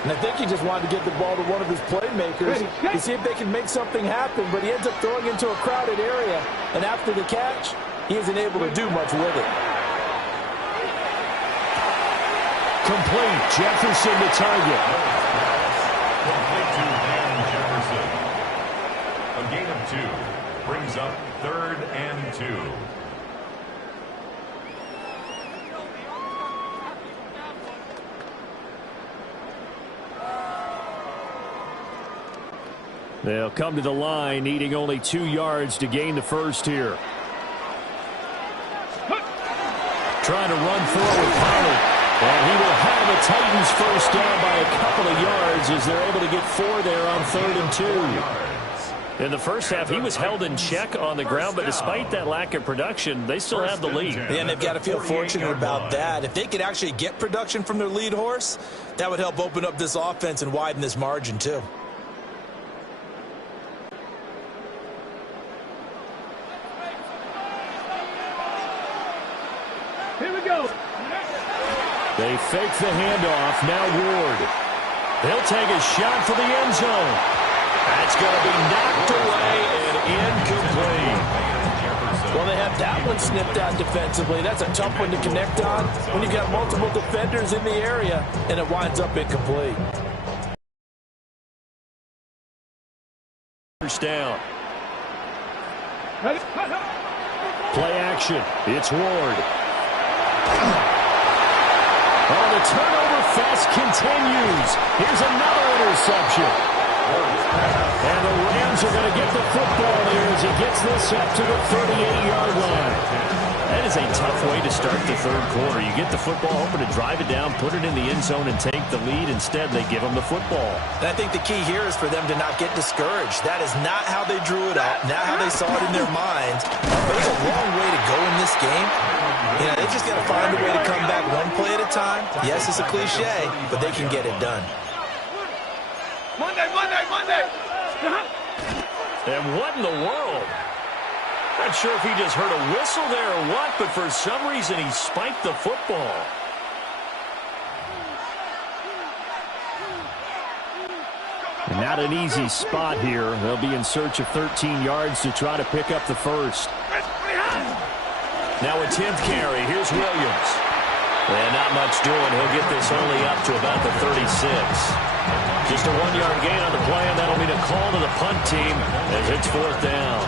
And I think he just wanted to get the ball to one of his playmakers to see if they can make something happen, but he ends up throwing into a crowded area, and after the catch, he isn't able to do much with it. Complete. Jefferson the target. Complete to Van Jefferson. A gain of 2 brings up 3rd and 2. They'll come to the line, needing only 2 yards to gain the first here. Trying to run forward with Pollard. And he will have the Titans first down by a couple of yards as they're able to get 4 there on 3rd and 2. In the first half, he was held in check on the ground, but despite that lack of production, they still have the lead. Yeah, and they've got to feel fortunate about that. If they could actually get production from their lead horse, that would help open up this offense and widen this margin too. Here we go. They fake the handoff. Now Ward. He'll take a shot for the end zone. That It's going to be knocked away and incomplete. Well, they have that one snipped out defensively. That's a tough one to connect on when you've got multiple defenders in the area, and it winds up incomplete. First down. Play action. It's Ward. Oh, the turnover fest continues. Here's another interception. And the Rams are going to get the football here as he gets this up to the 38-yard line. That is a tough way to start the third quarter. You get the football, hoping to drive it down, put it in the end zone, and take the lead. Instead, they give them the football. And I think the key here is for them to not get discouraged. That is not how they drew it up, not how they saw it in their minds. But there's a long way to go in this game. You know, they just got to find a way to come back one play at a time. Yes, it's a cliche, but they can get it done. Monday! And what in the world? Not sure if he just heard a whistle there or what, but for some reason he spiked the football. And not an easy spot here. They'll be in search of 13 yards to try to pick up the first. Now a 10th carry. Here's Williams. And not much doing. He'll get this only up to about the 36. Just a 1-yard gain on the play, and that'll mean a call to the punt team as it's fourth down.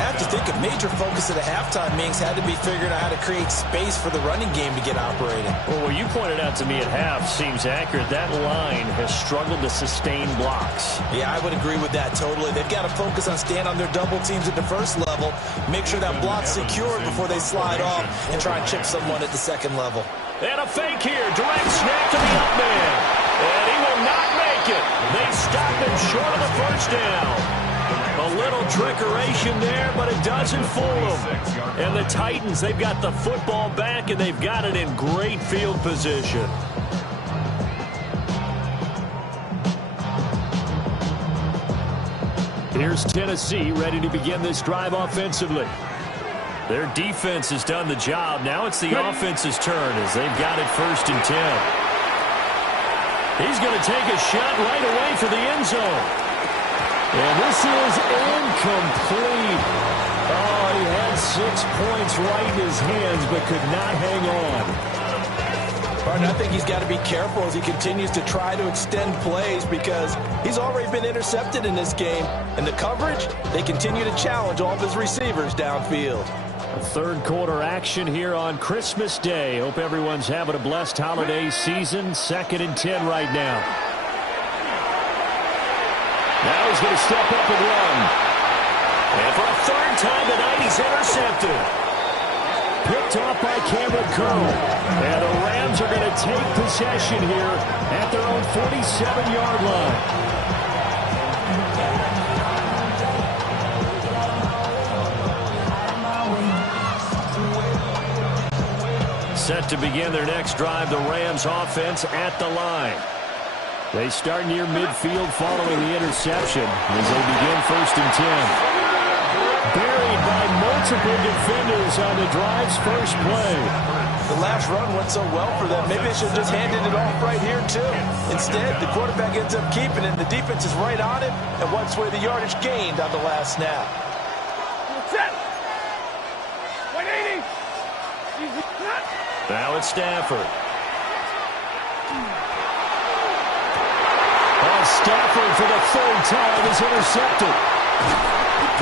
I have to think a major focus at the halftime meetings had to be figuring out how to create space for the running game to get operating. Well, what you pointed out to me at half seems accurate. That line has struggled to sustain blocks. Yeah, I would agree with that totally. They've got to focus on staying on their double teams at the first level, make sure that block's secured before they slide off and try and chip someone at the second level. And a fake here. Direct snap to the up man. And he will not make it. They stop him short of the first down. A little trickeration there, but it doesn't fool them. And the Titans, they've got the football back, and they've got it in great field position. Here's Tennessee ready to begin this drive offensively. Their defense has done the job. Now it's the offense's turn as they've got it 1st and 10. He's going to take a shot right away for the end zone. And this is incomplete. Oh, he had 6 points right in his hands but could not hang on. Martin, I think he's got to be careful as he continues to try to extend plays because he's already been intercepted in this game. And the coverage, they continue to challenge all of his receivers downfield. A third quarter action here on Christmas Day. Hope everyone's having a blessed holiday season. 2nd and 10 right now. Now he's going to step up and run. And for a third time tonight, he's intercepted. Picked off by Cameron Curl. And the Rams are going to take possession here at their own 47-yard line. Set to begin their next drive, the Rams offense at the line. They start near midfield following the interception as they begin 1st and 10. Buried by multiple defenders on the drive's first play. The last run went so well for them. Maybe they should have just handed it off right here, too. Instead, the quarterback ends up keeping it, and the defense is right on it and wipes away the yardage gained on the last snap. Set. 180. Now it's Stafford. Stafford for the 3rd time is intercepted.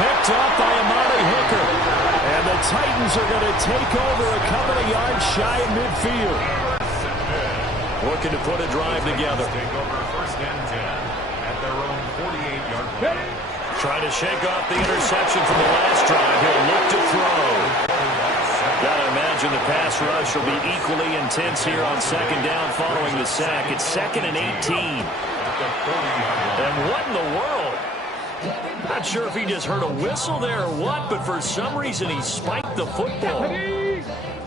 Picked up by Amari Hooker. And the Titans are going to take over a couple of yards shy of midfield. Looking to put a drive together. Take over 1st and 10 at their own 48-yard line. Trying to shake off the interception from the last drive. He'll look to throw. Gotta imagine the pass rush will be equally intense here on 2nd down following the sack. It's 2nd and 18. And what in the world? Not sure if he just heard a whistle there or what, but for some reason he spiked the football.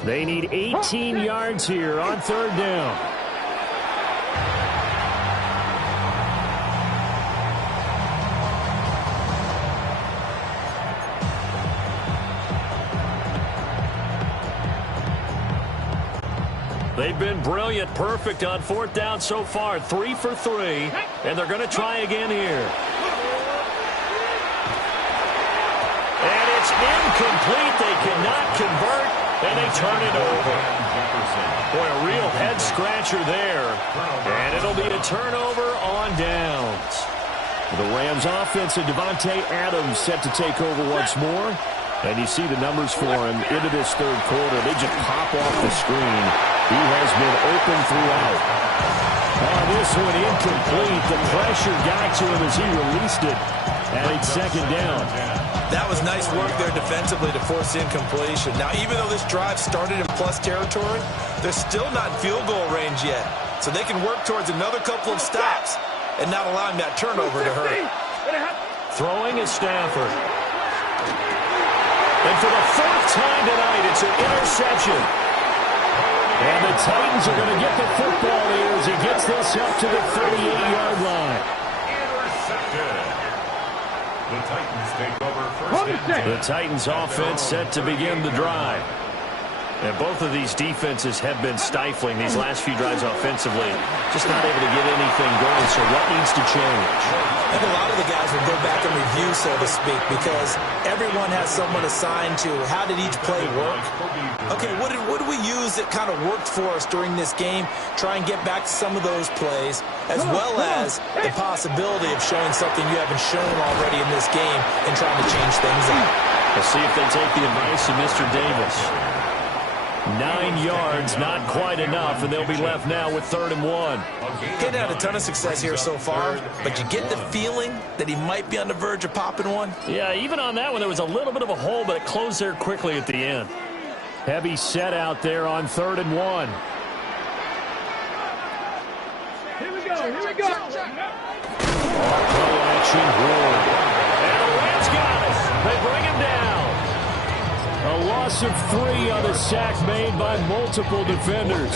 They need 18 yards here on 3rd down. They've been brilliant, perfect on 4th down so far. 3 for 3, and they're going to try again here. convert, and they turn it over. Boy, a real head-scratcher there. And it'll be a turnover on downs. The Rams offense and Devontae Adams set to take over once more. And you see the numbers for him into this third quarter. They just pop off the screen. He has been open throughout. This one incomplete. The pressure got to him as he released it. And it's second down. That was nice work there defensively to force incompletion. Now, even though this drive started in plus territory, they're still not in field goal range yet. So they can work towards another couple of stops and not allowing that turnover to hurt. Throwing is Stafford. And for the fourth time tonight, it's an interception. And the Titans are going to get the football here as he gets this up to the 38-yard line. Intercepted. The Titans take over first and 10. The Titans offense set to begin the drive. And both of these defenses have been stifling these last few drives offensively. Just not able to get anything going, so what needs to change? I think a lot of the guys will go back and review, so to speak, because everyone has someone assigned to how did each play work. Okay, what did we use that kind of worked for us during this game? Try and get back to some of those plays, as well as the possibility of showing something you haven't shown already in this game and trying to change things up. We'll see if they take the advice of Mr. Davis. 9 yards, not quite enough, and they'll be left now with 3rd and 1. He's had a ton of success here so far, but you get the feeling that he might be on the verge of popping one. Yeah, even on that one, there was a little bit of a hole, but it closed there quickly at the end. Heavy set out there on 3rd and 1. Here we go. Play action, Ward. And the Rams got it. They bring him down. A loss of 3 on a sack made by multiple defenders.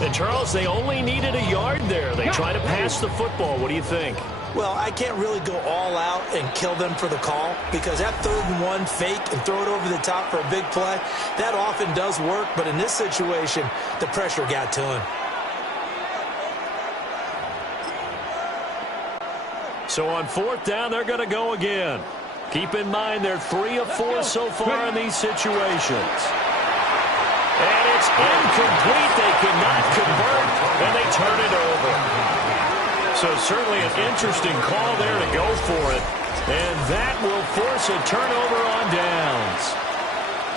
And, Charles, they only needed a yard there. They try to pass the football. What do you think? Well, I can't really go all out and kill them for the call because that 3rd and 1 fake and throw it over the top for a big play, that often does work. But in this situation, the pressure got to him. So on 4th down, they're going to go again. Keep in mind they're 3 of 4 so far in these situations. And it's incomplete. They cannot convert, and they turn it over. So certainly an interesting call there to go for it. And that will force a turnover on downs.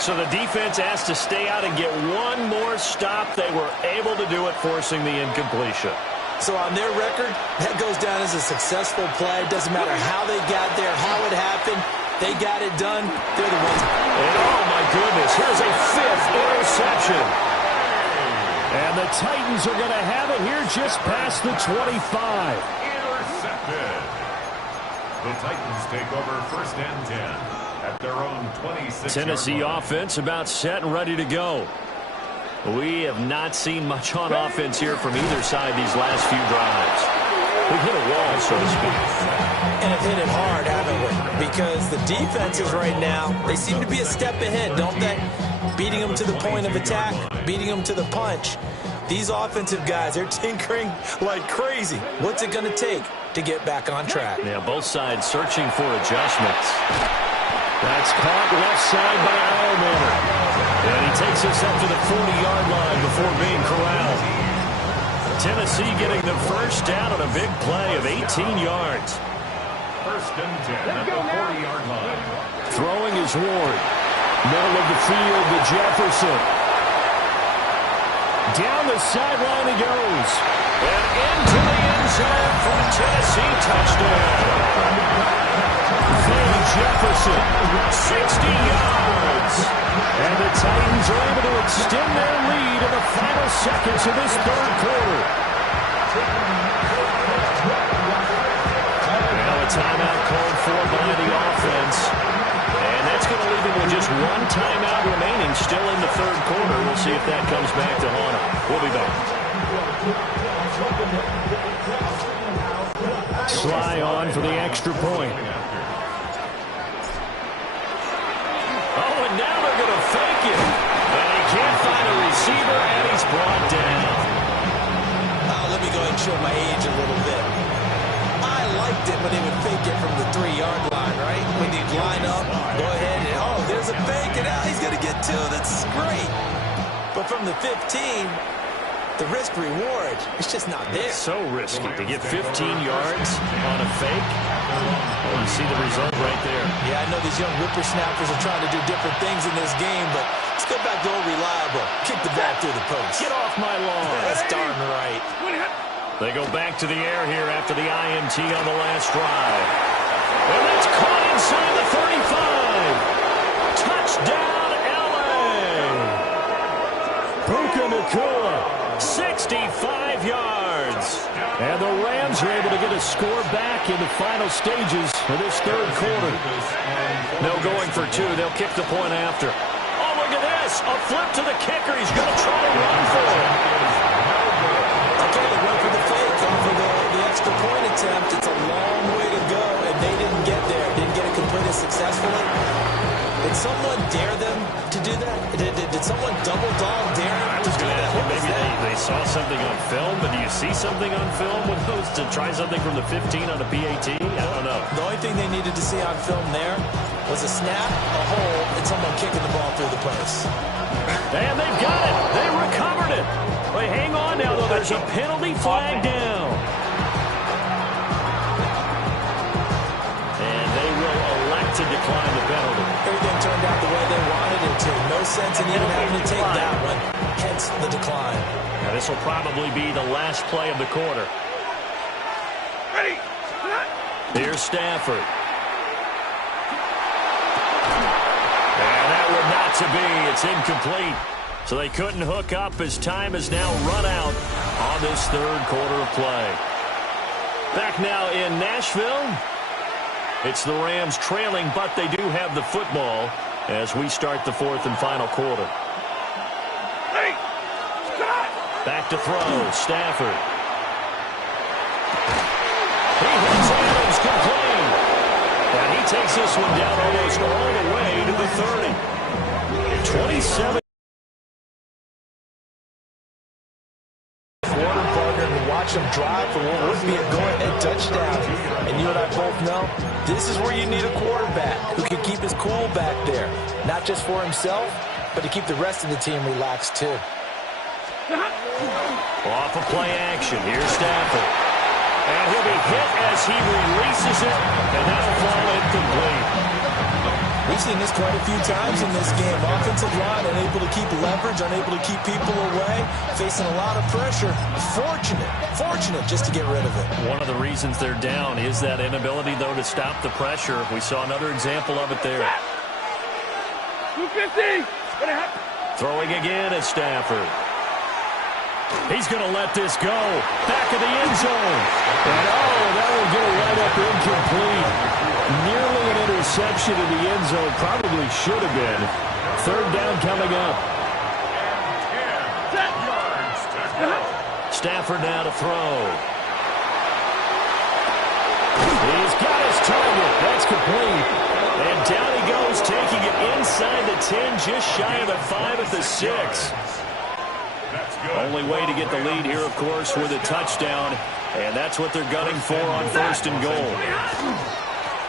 So the defense has to stay out and get one more stop. They were able to do it, forcing the incompletion. So on their record, that goes down as a successful play. It doesn't matter how they got there, how it happened. They got it done. They're the ones. And oh, my goodness. Here's a 5th interception. And the Titans are going to have it here just past the 25. Intercepted. The Titans take over first and 10 at their own 26. Tennessee offense about set and ready to go. We have not seen much on offense here from either side these last few drives. We've hit a wall, so to speak. And have hit it hard, haven't we? Because the defenses right now, they seem to be a step ahead, don't they? Beating them to the point of attack, beating them to the punch. These offensive guys, they're tinkering like crazy. What's it going to take to get back on track? Yeah, both sides searching for adjustments. That's caught left side by Alexander. And he takes us up to the 40-yard line before being corralled. Tennessee getting the first down on a big play of 18 yards. First and 10 at the 40-yard line. Throwing is Ward. Middle of the field to Jefferson. Down the sideline he goes. And into the end zone for a Tennessee touchdown. Jefferson, 60 yards. And the Titans are able to extend their lead in the final seconds of this 3rd quarter. Now a timeout called for by the offense. And that's going to leave him with just one timeout remaining still in the 3rd quarter. We'll see if that comes back to haunt him. We'll be back. Sly on for the extra point. Oh, and now they're going to fake it. And he can't find a receiver, and he's brought down. Let me go ahead and show my age a little bit. I liked it when they would fake it from the 3-yard line, right? When you'd line up, go ahead, and oh, there's a fake, and now he's going to get 2, that's great. But from the 15, the risk-reward is just not there. It's so risky to get 15 yards on a fake. Well, you see the result right there. Yeah, I know these young whippersnappers are trying to do different things in this game, but let's go back to old reliable. Kick the ball through the post. Get off my lawn. That's darn right. They go back to the air here after the INT on the last drive. And that's caught inside the 35. Touchdown, L.A. Puka Nacua. 65 yards. And the Rams are able to get a score back in the final stages of this third quarter. No going for 2. They'll kick the point after. Oh, look at this. A flip to the kicker. He's going to try to run for it. Okay, they went for the fake off of the extra point attempt. It's a long way to go, and they didn't get there. Didn't get it completed successfully. Did someone dare them to do that? Did someone double-dog dare them to do that? Maybe they saw something on film, but do you see something on film with those to try something from the 15 on a PAT? I don't know. The only thing they needed to see on film there was a snap, a hole, and someone kicking the ball through the post. And they've got it. They recovered it. But hang on now, though. There's a penalty flag down. And they will elect to decline the penalty. Everything turned out the way they wanted it to. No sense in even having to take that one. Hence the decline. Now, this will probably be the last play of the quarter. Ready. Here's Stafford. And that would not to be. It's incomplete. So they couldn't hook up as time has now run out on this third quarter of play. Back now in Nashville. It's the Rams trailing, but they do have the football as we start the fourth and final quarter. Back to throw. Stafford. He hits Adams complete. And he takes this one down almost all the way to the 30. 27. Watch them drive for what would be a go-ahead touchdown. And you and I both know this is where you need a quarterback who can keep his cool back there. Not just for himself, but to keep the rest of the team relaxed too. Off of play action. Here's Stafford. And he'll be hit as he releases it. And that'll fall incomplete. We've seen this quite a few times in this game. Offensive line unable to keep leverage, unable to keep people away, facing a lot of pressure. Fortunate just to get rid of it. One of the reasons they're down is that inability, though, to stop the pressure. We saw another example of it there. 250. Throwing again at Stafford. He's going to let this go. Back of the end zone. And, that will get it right up incomplete. Nearly an interception in the end zone. Probably should have been. Third down coming up. Stafford now to throw. He's got his target. That's complete. And down he goes, taking it inside the 10, just shy of the 5 at the 6. Only way to get the lead here, of course, with a touchdown. And that's what they're gunning for on first and goal.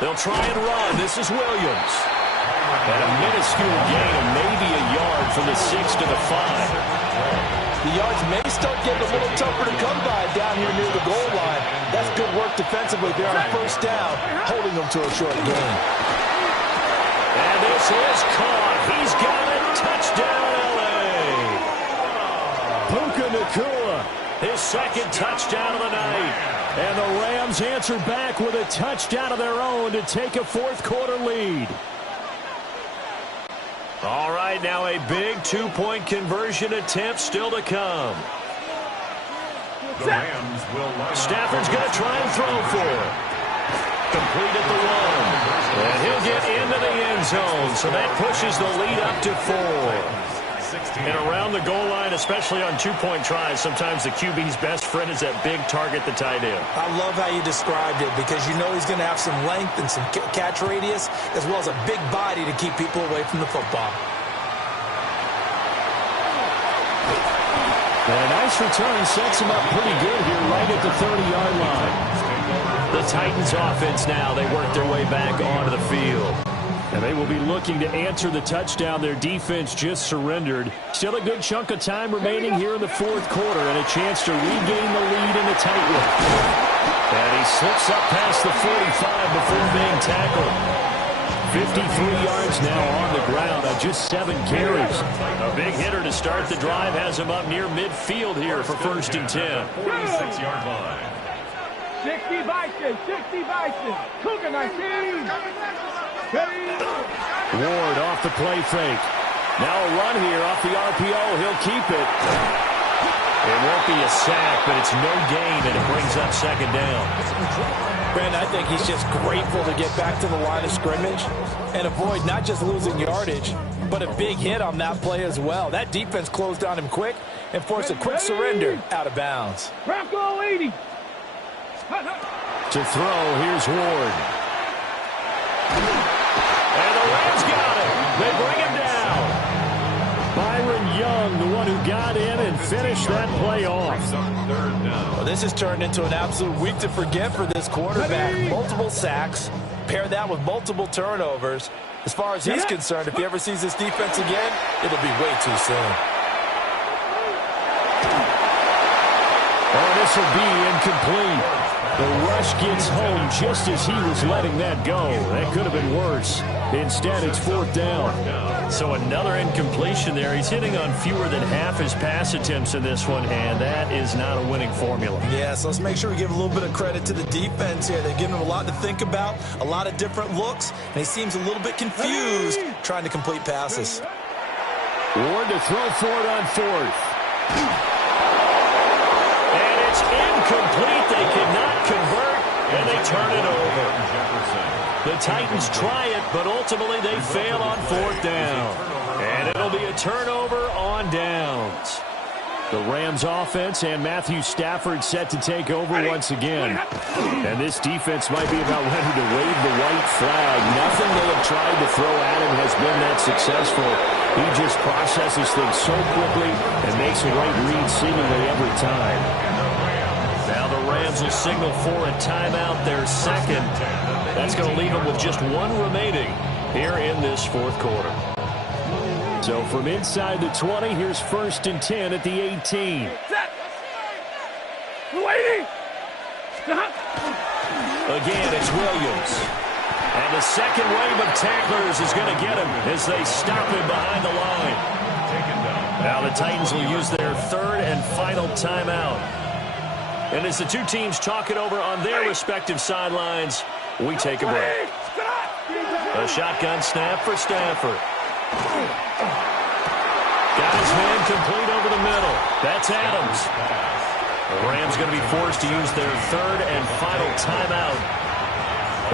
They'll try and run. This is Williams. And a minuscule gain of maybe a yard from the 6 to the 5. The yards may start getting a little tougher to come by down here near the goal line. That's good work defensively there on first down, holding them to a short gain. And this is caught. He's got it. Touchdown, L.A. Puka Nacua, his second touchdown of the night. And the Rams answer back with a touchdown of their own to take a fourth quarter lead. All right, now a big two-point conversion attempt still to come. Stafford's going to try and throw for it. Complete at the 1. And he'll get into the end zone, so that pushes the lead up to 4. And around the goal line, especially on two-point tries, sometimes the QB's best friend is that big target, the tight end. I love how you described it because you know he's going to have some length and some catch radius as well as a big body to keep people away from the football. And a nice return sets him up pretty good here right at the 30-yard line. The Titans offense now, they work their way back onto the field. And they will be looking to answer the touchdown their defense just surrendered. Still a good chunk of time remaining here in the fourth quarter and a chance to regain the lead in a tight one. And he slips up past the 45 before being tackled. 53 yards now on the ground on just 7 carries. A big hitter to start the drive has him up near midfield here for 1st and 10. 46-yard line. 60 Bison, 60 Bison. Cougar 19. Ward off the play fake. Now a run here off the RPO. He'll keep it. It won't be a sack, but it's no gain, and it brings up 2nd down. Brandon, I think he's just grateful to get back to the line of scrimmage and avoid not just losing yardage, but a big hit on that play as well. That defense closed on him quick and forced a quick surrender out of bounds. Bronco 80. To throw, here's Ward. And the Rams got him. They bring him down. Byron Young, the one who got in and finished that play off. Well, this has turned into an absolute week to forget for this quarterback. Multiple sacks, pair that with multiple turnovers. As far as he's concerned, if he ever sees this defense again, it'll be way too soon. Oh, this will be incomplete. The rush gets home just as he was letting that go. That could have been worse. Instead, it's 4th down. So another incompletion there. He's hitting on fewer than half his pass attempts in this one, and that is not a winning formula. Yeah, so let's make sure we give a little bit of credit to the defense here. They've given him a lot to think about, a lot of different looks, and he seems a little bit confused trying to complete passes. Ward to throw for it on 4th. And it's incomplete. They cannot convert, and they turn it over. The Titans try it, but ultimately they fail on 4th down. And it'll be a turnover on downs. The Rams offense and Matthew Stafford set to take over once again. And this defense might be about ready to wave the white flag. Nothing they have tried to throw at him has been that successful. He just processes things so quickly and makes the right read seemingly every time. Now the Rams will signal for a timeout, their 2nd. That's going to leave them with just 1 remaining here in this 4th quarter. So from inside the 20, here's 1st and 10 at the 18. Set. Waiting. Again, it's Williams. And the second wave of tacklers is going to get him as they stop him behind the line. Now the Titans will use their 3rd and final timeout. And as the two teams talk it over on their respective sidelines, we take a break. A shotgun snap for Stafford. Got his man complete over the middle. That's Adams. The Rams going to be forced to use their 3rd and final timeout.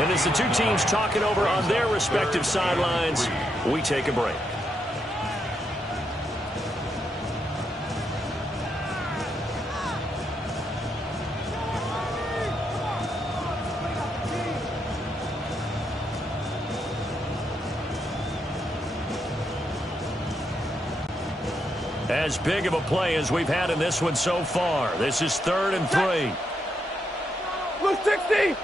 And as the two teams talk it over on their respective sidelines, we take a break. As big of a play as we've had in this one so far. This is 3rd and 3. Blue 60.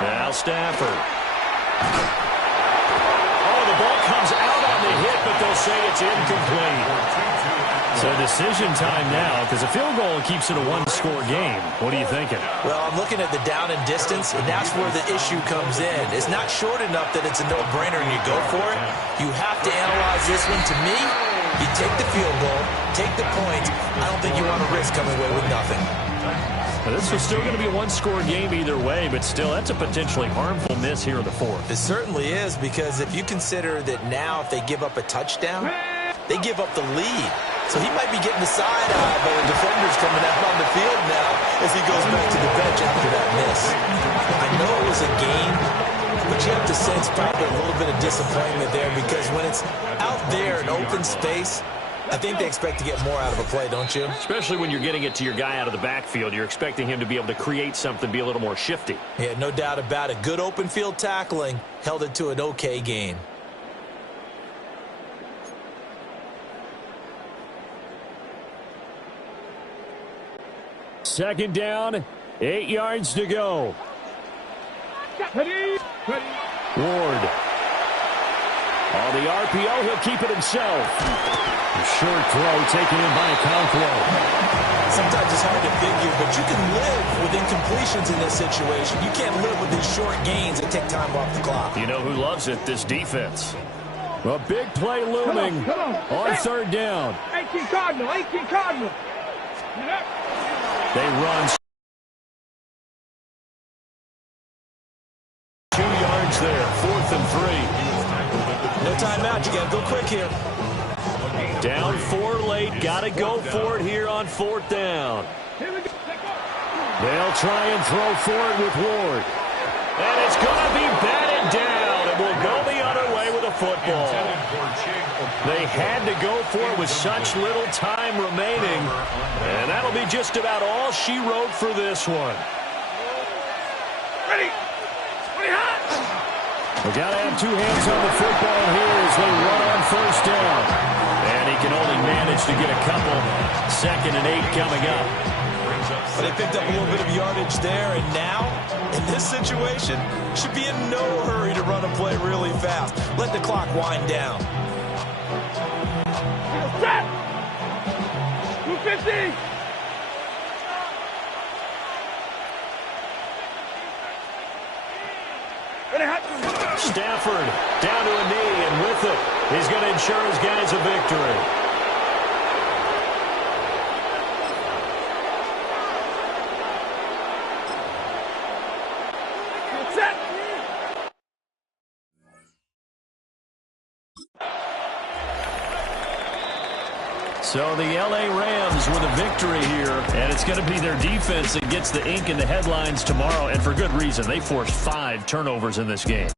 Now Stafford. Oh, the ball comes out on the hit, but they'll say it's incomplete. So decision time now, because a field goal keeps it a 1-score game. What are you thinking? Well, I'm looking at the down and distance, and that's where the issue comes in. It's not short enough that it's a no-brainer and you go for it. You have to analyze this one. To me, you take the field goal, take the point. I don't think you want to risk coming away with nothing. Well, this was still going to be a 1-score game either way, but still, that's a potentially harmful miss here in the 4th. It certainly is, because if you consider that now if they give up a touchdown, they give up the lead. So he might be getting the side eye by the defenders coming out on the field now as he goes back to the bench after that miss. I know it was a game, but you have to sense probably a little bit of disappointment there, because when it's out there in open space, I think they expect to get more out of a play, don't you? Especially when you're getting it to your guy out of the backfield. You're expecting him to be able to create something, be a little more shifty. Yeah, no doubt about it. Good open field tackling held it to an okay game. Second down, 8 yards to go. Ward. On the RPO, he'll keep it himself. A short throw taken in by Okonkwo. Sometimes it's hard to figure, but you can live with incompletions in this situation. You can't live with these short gains that take time off the clock. You know who loves it? This defense. A big play looming on third down. 18 Cardinal, 18 Cardinal. They run 2 yards there, 4th and 3. No timeout. You got to go quick here. Down 4 late. Got to go for it here on 4th down. They'll try and throw for it with Ward. And it's going to be batted down. And will go the other way with a football. They had to go for it with such little time remaining. And that'll be just about all she wrote for this one. Ready. We got to have 2 hands on the football here as they run on first down. And he can only manage to get a couple. 2nd and 8 coming up. But they picked up a little bit of yardage there, and now, in this situation, should be in no hurry to run a play really fast. Let the clock wind down. Set. 250. Stafford down to a knee, and with it, he's going to ensure his guys a victory. Set. So the L.A. Rams with a victory here, and it's going to be their defense that gets the ink in the headlines tomorrow, and for good reason. They forced 5 turnovers in this game.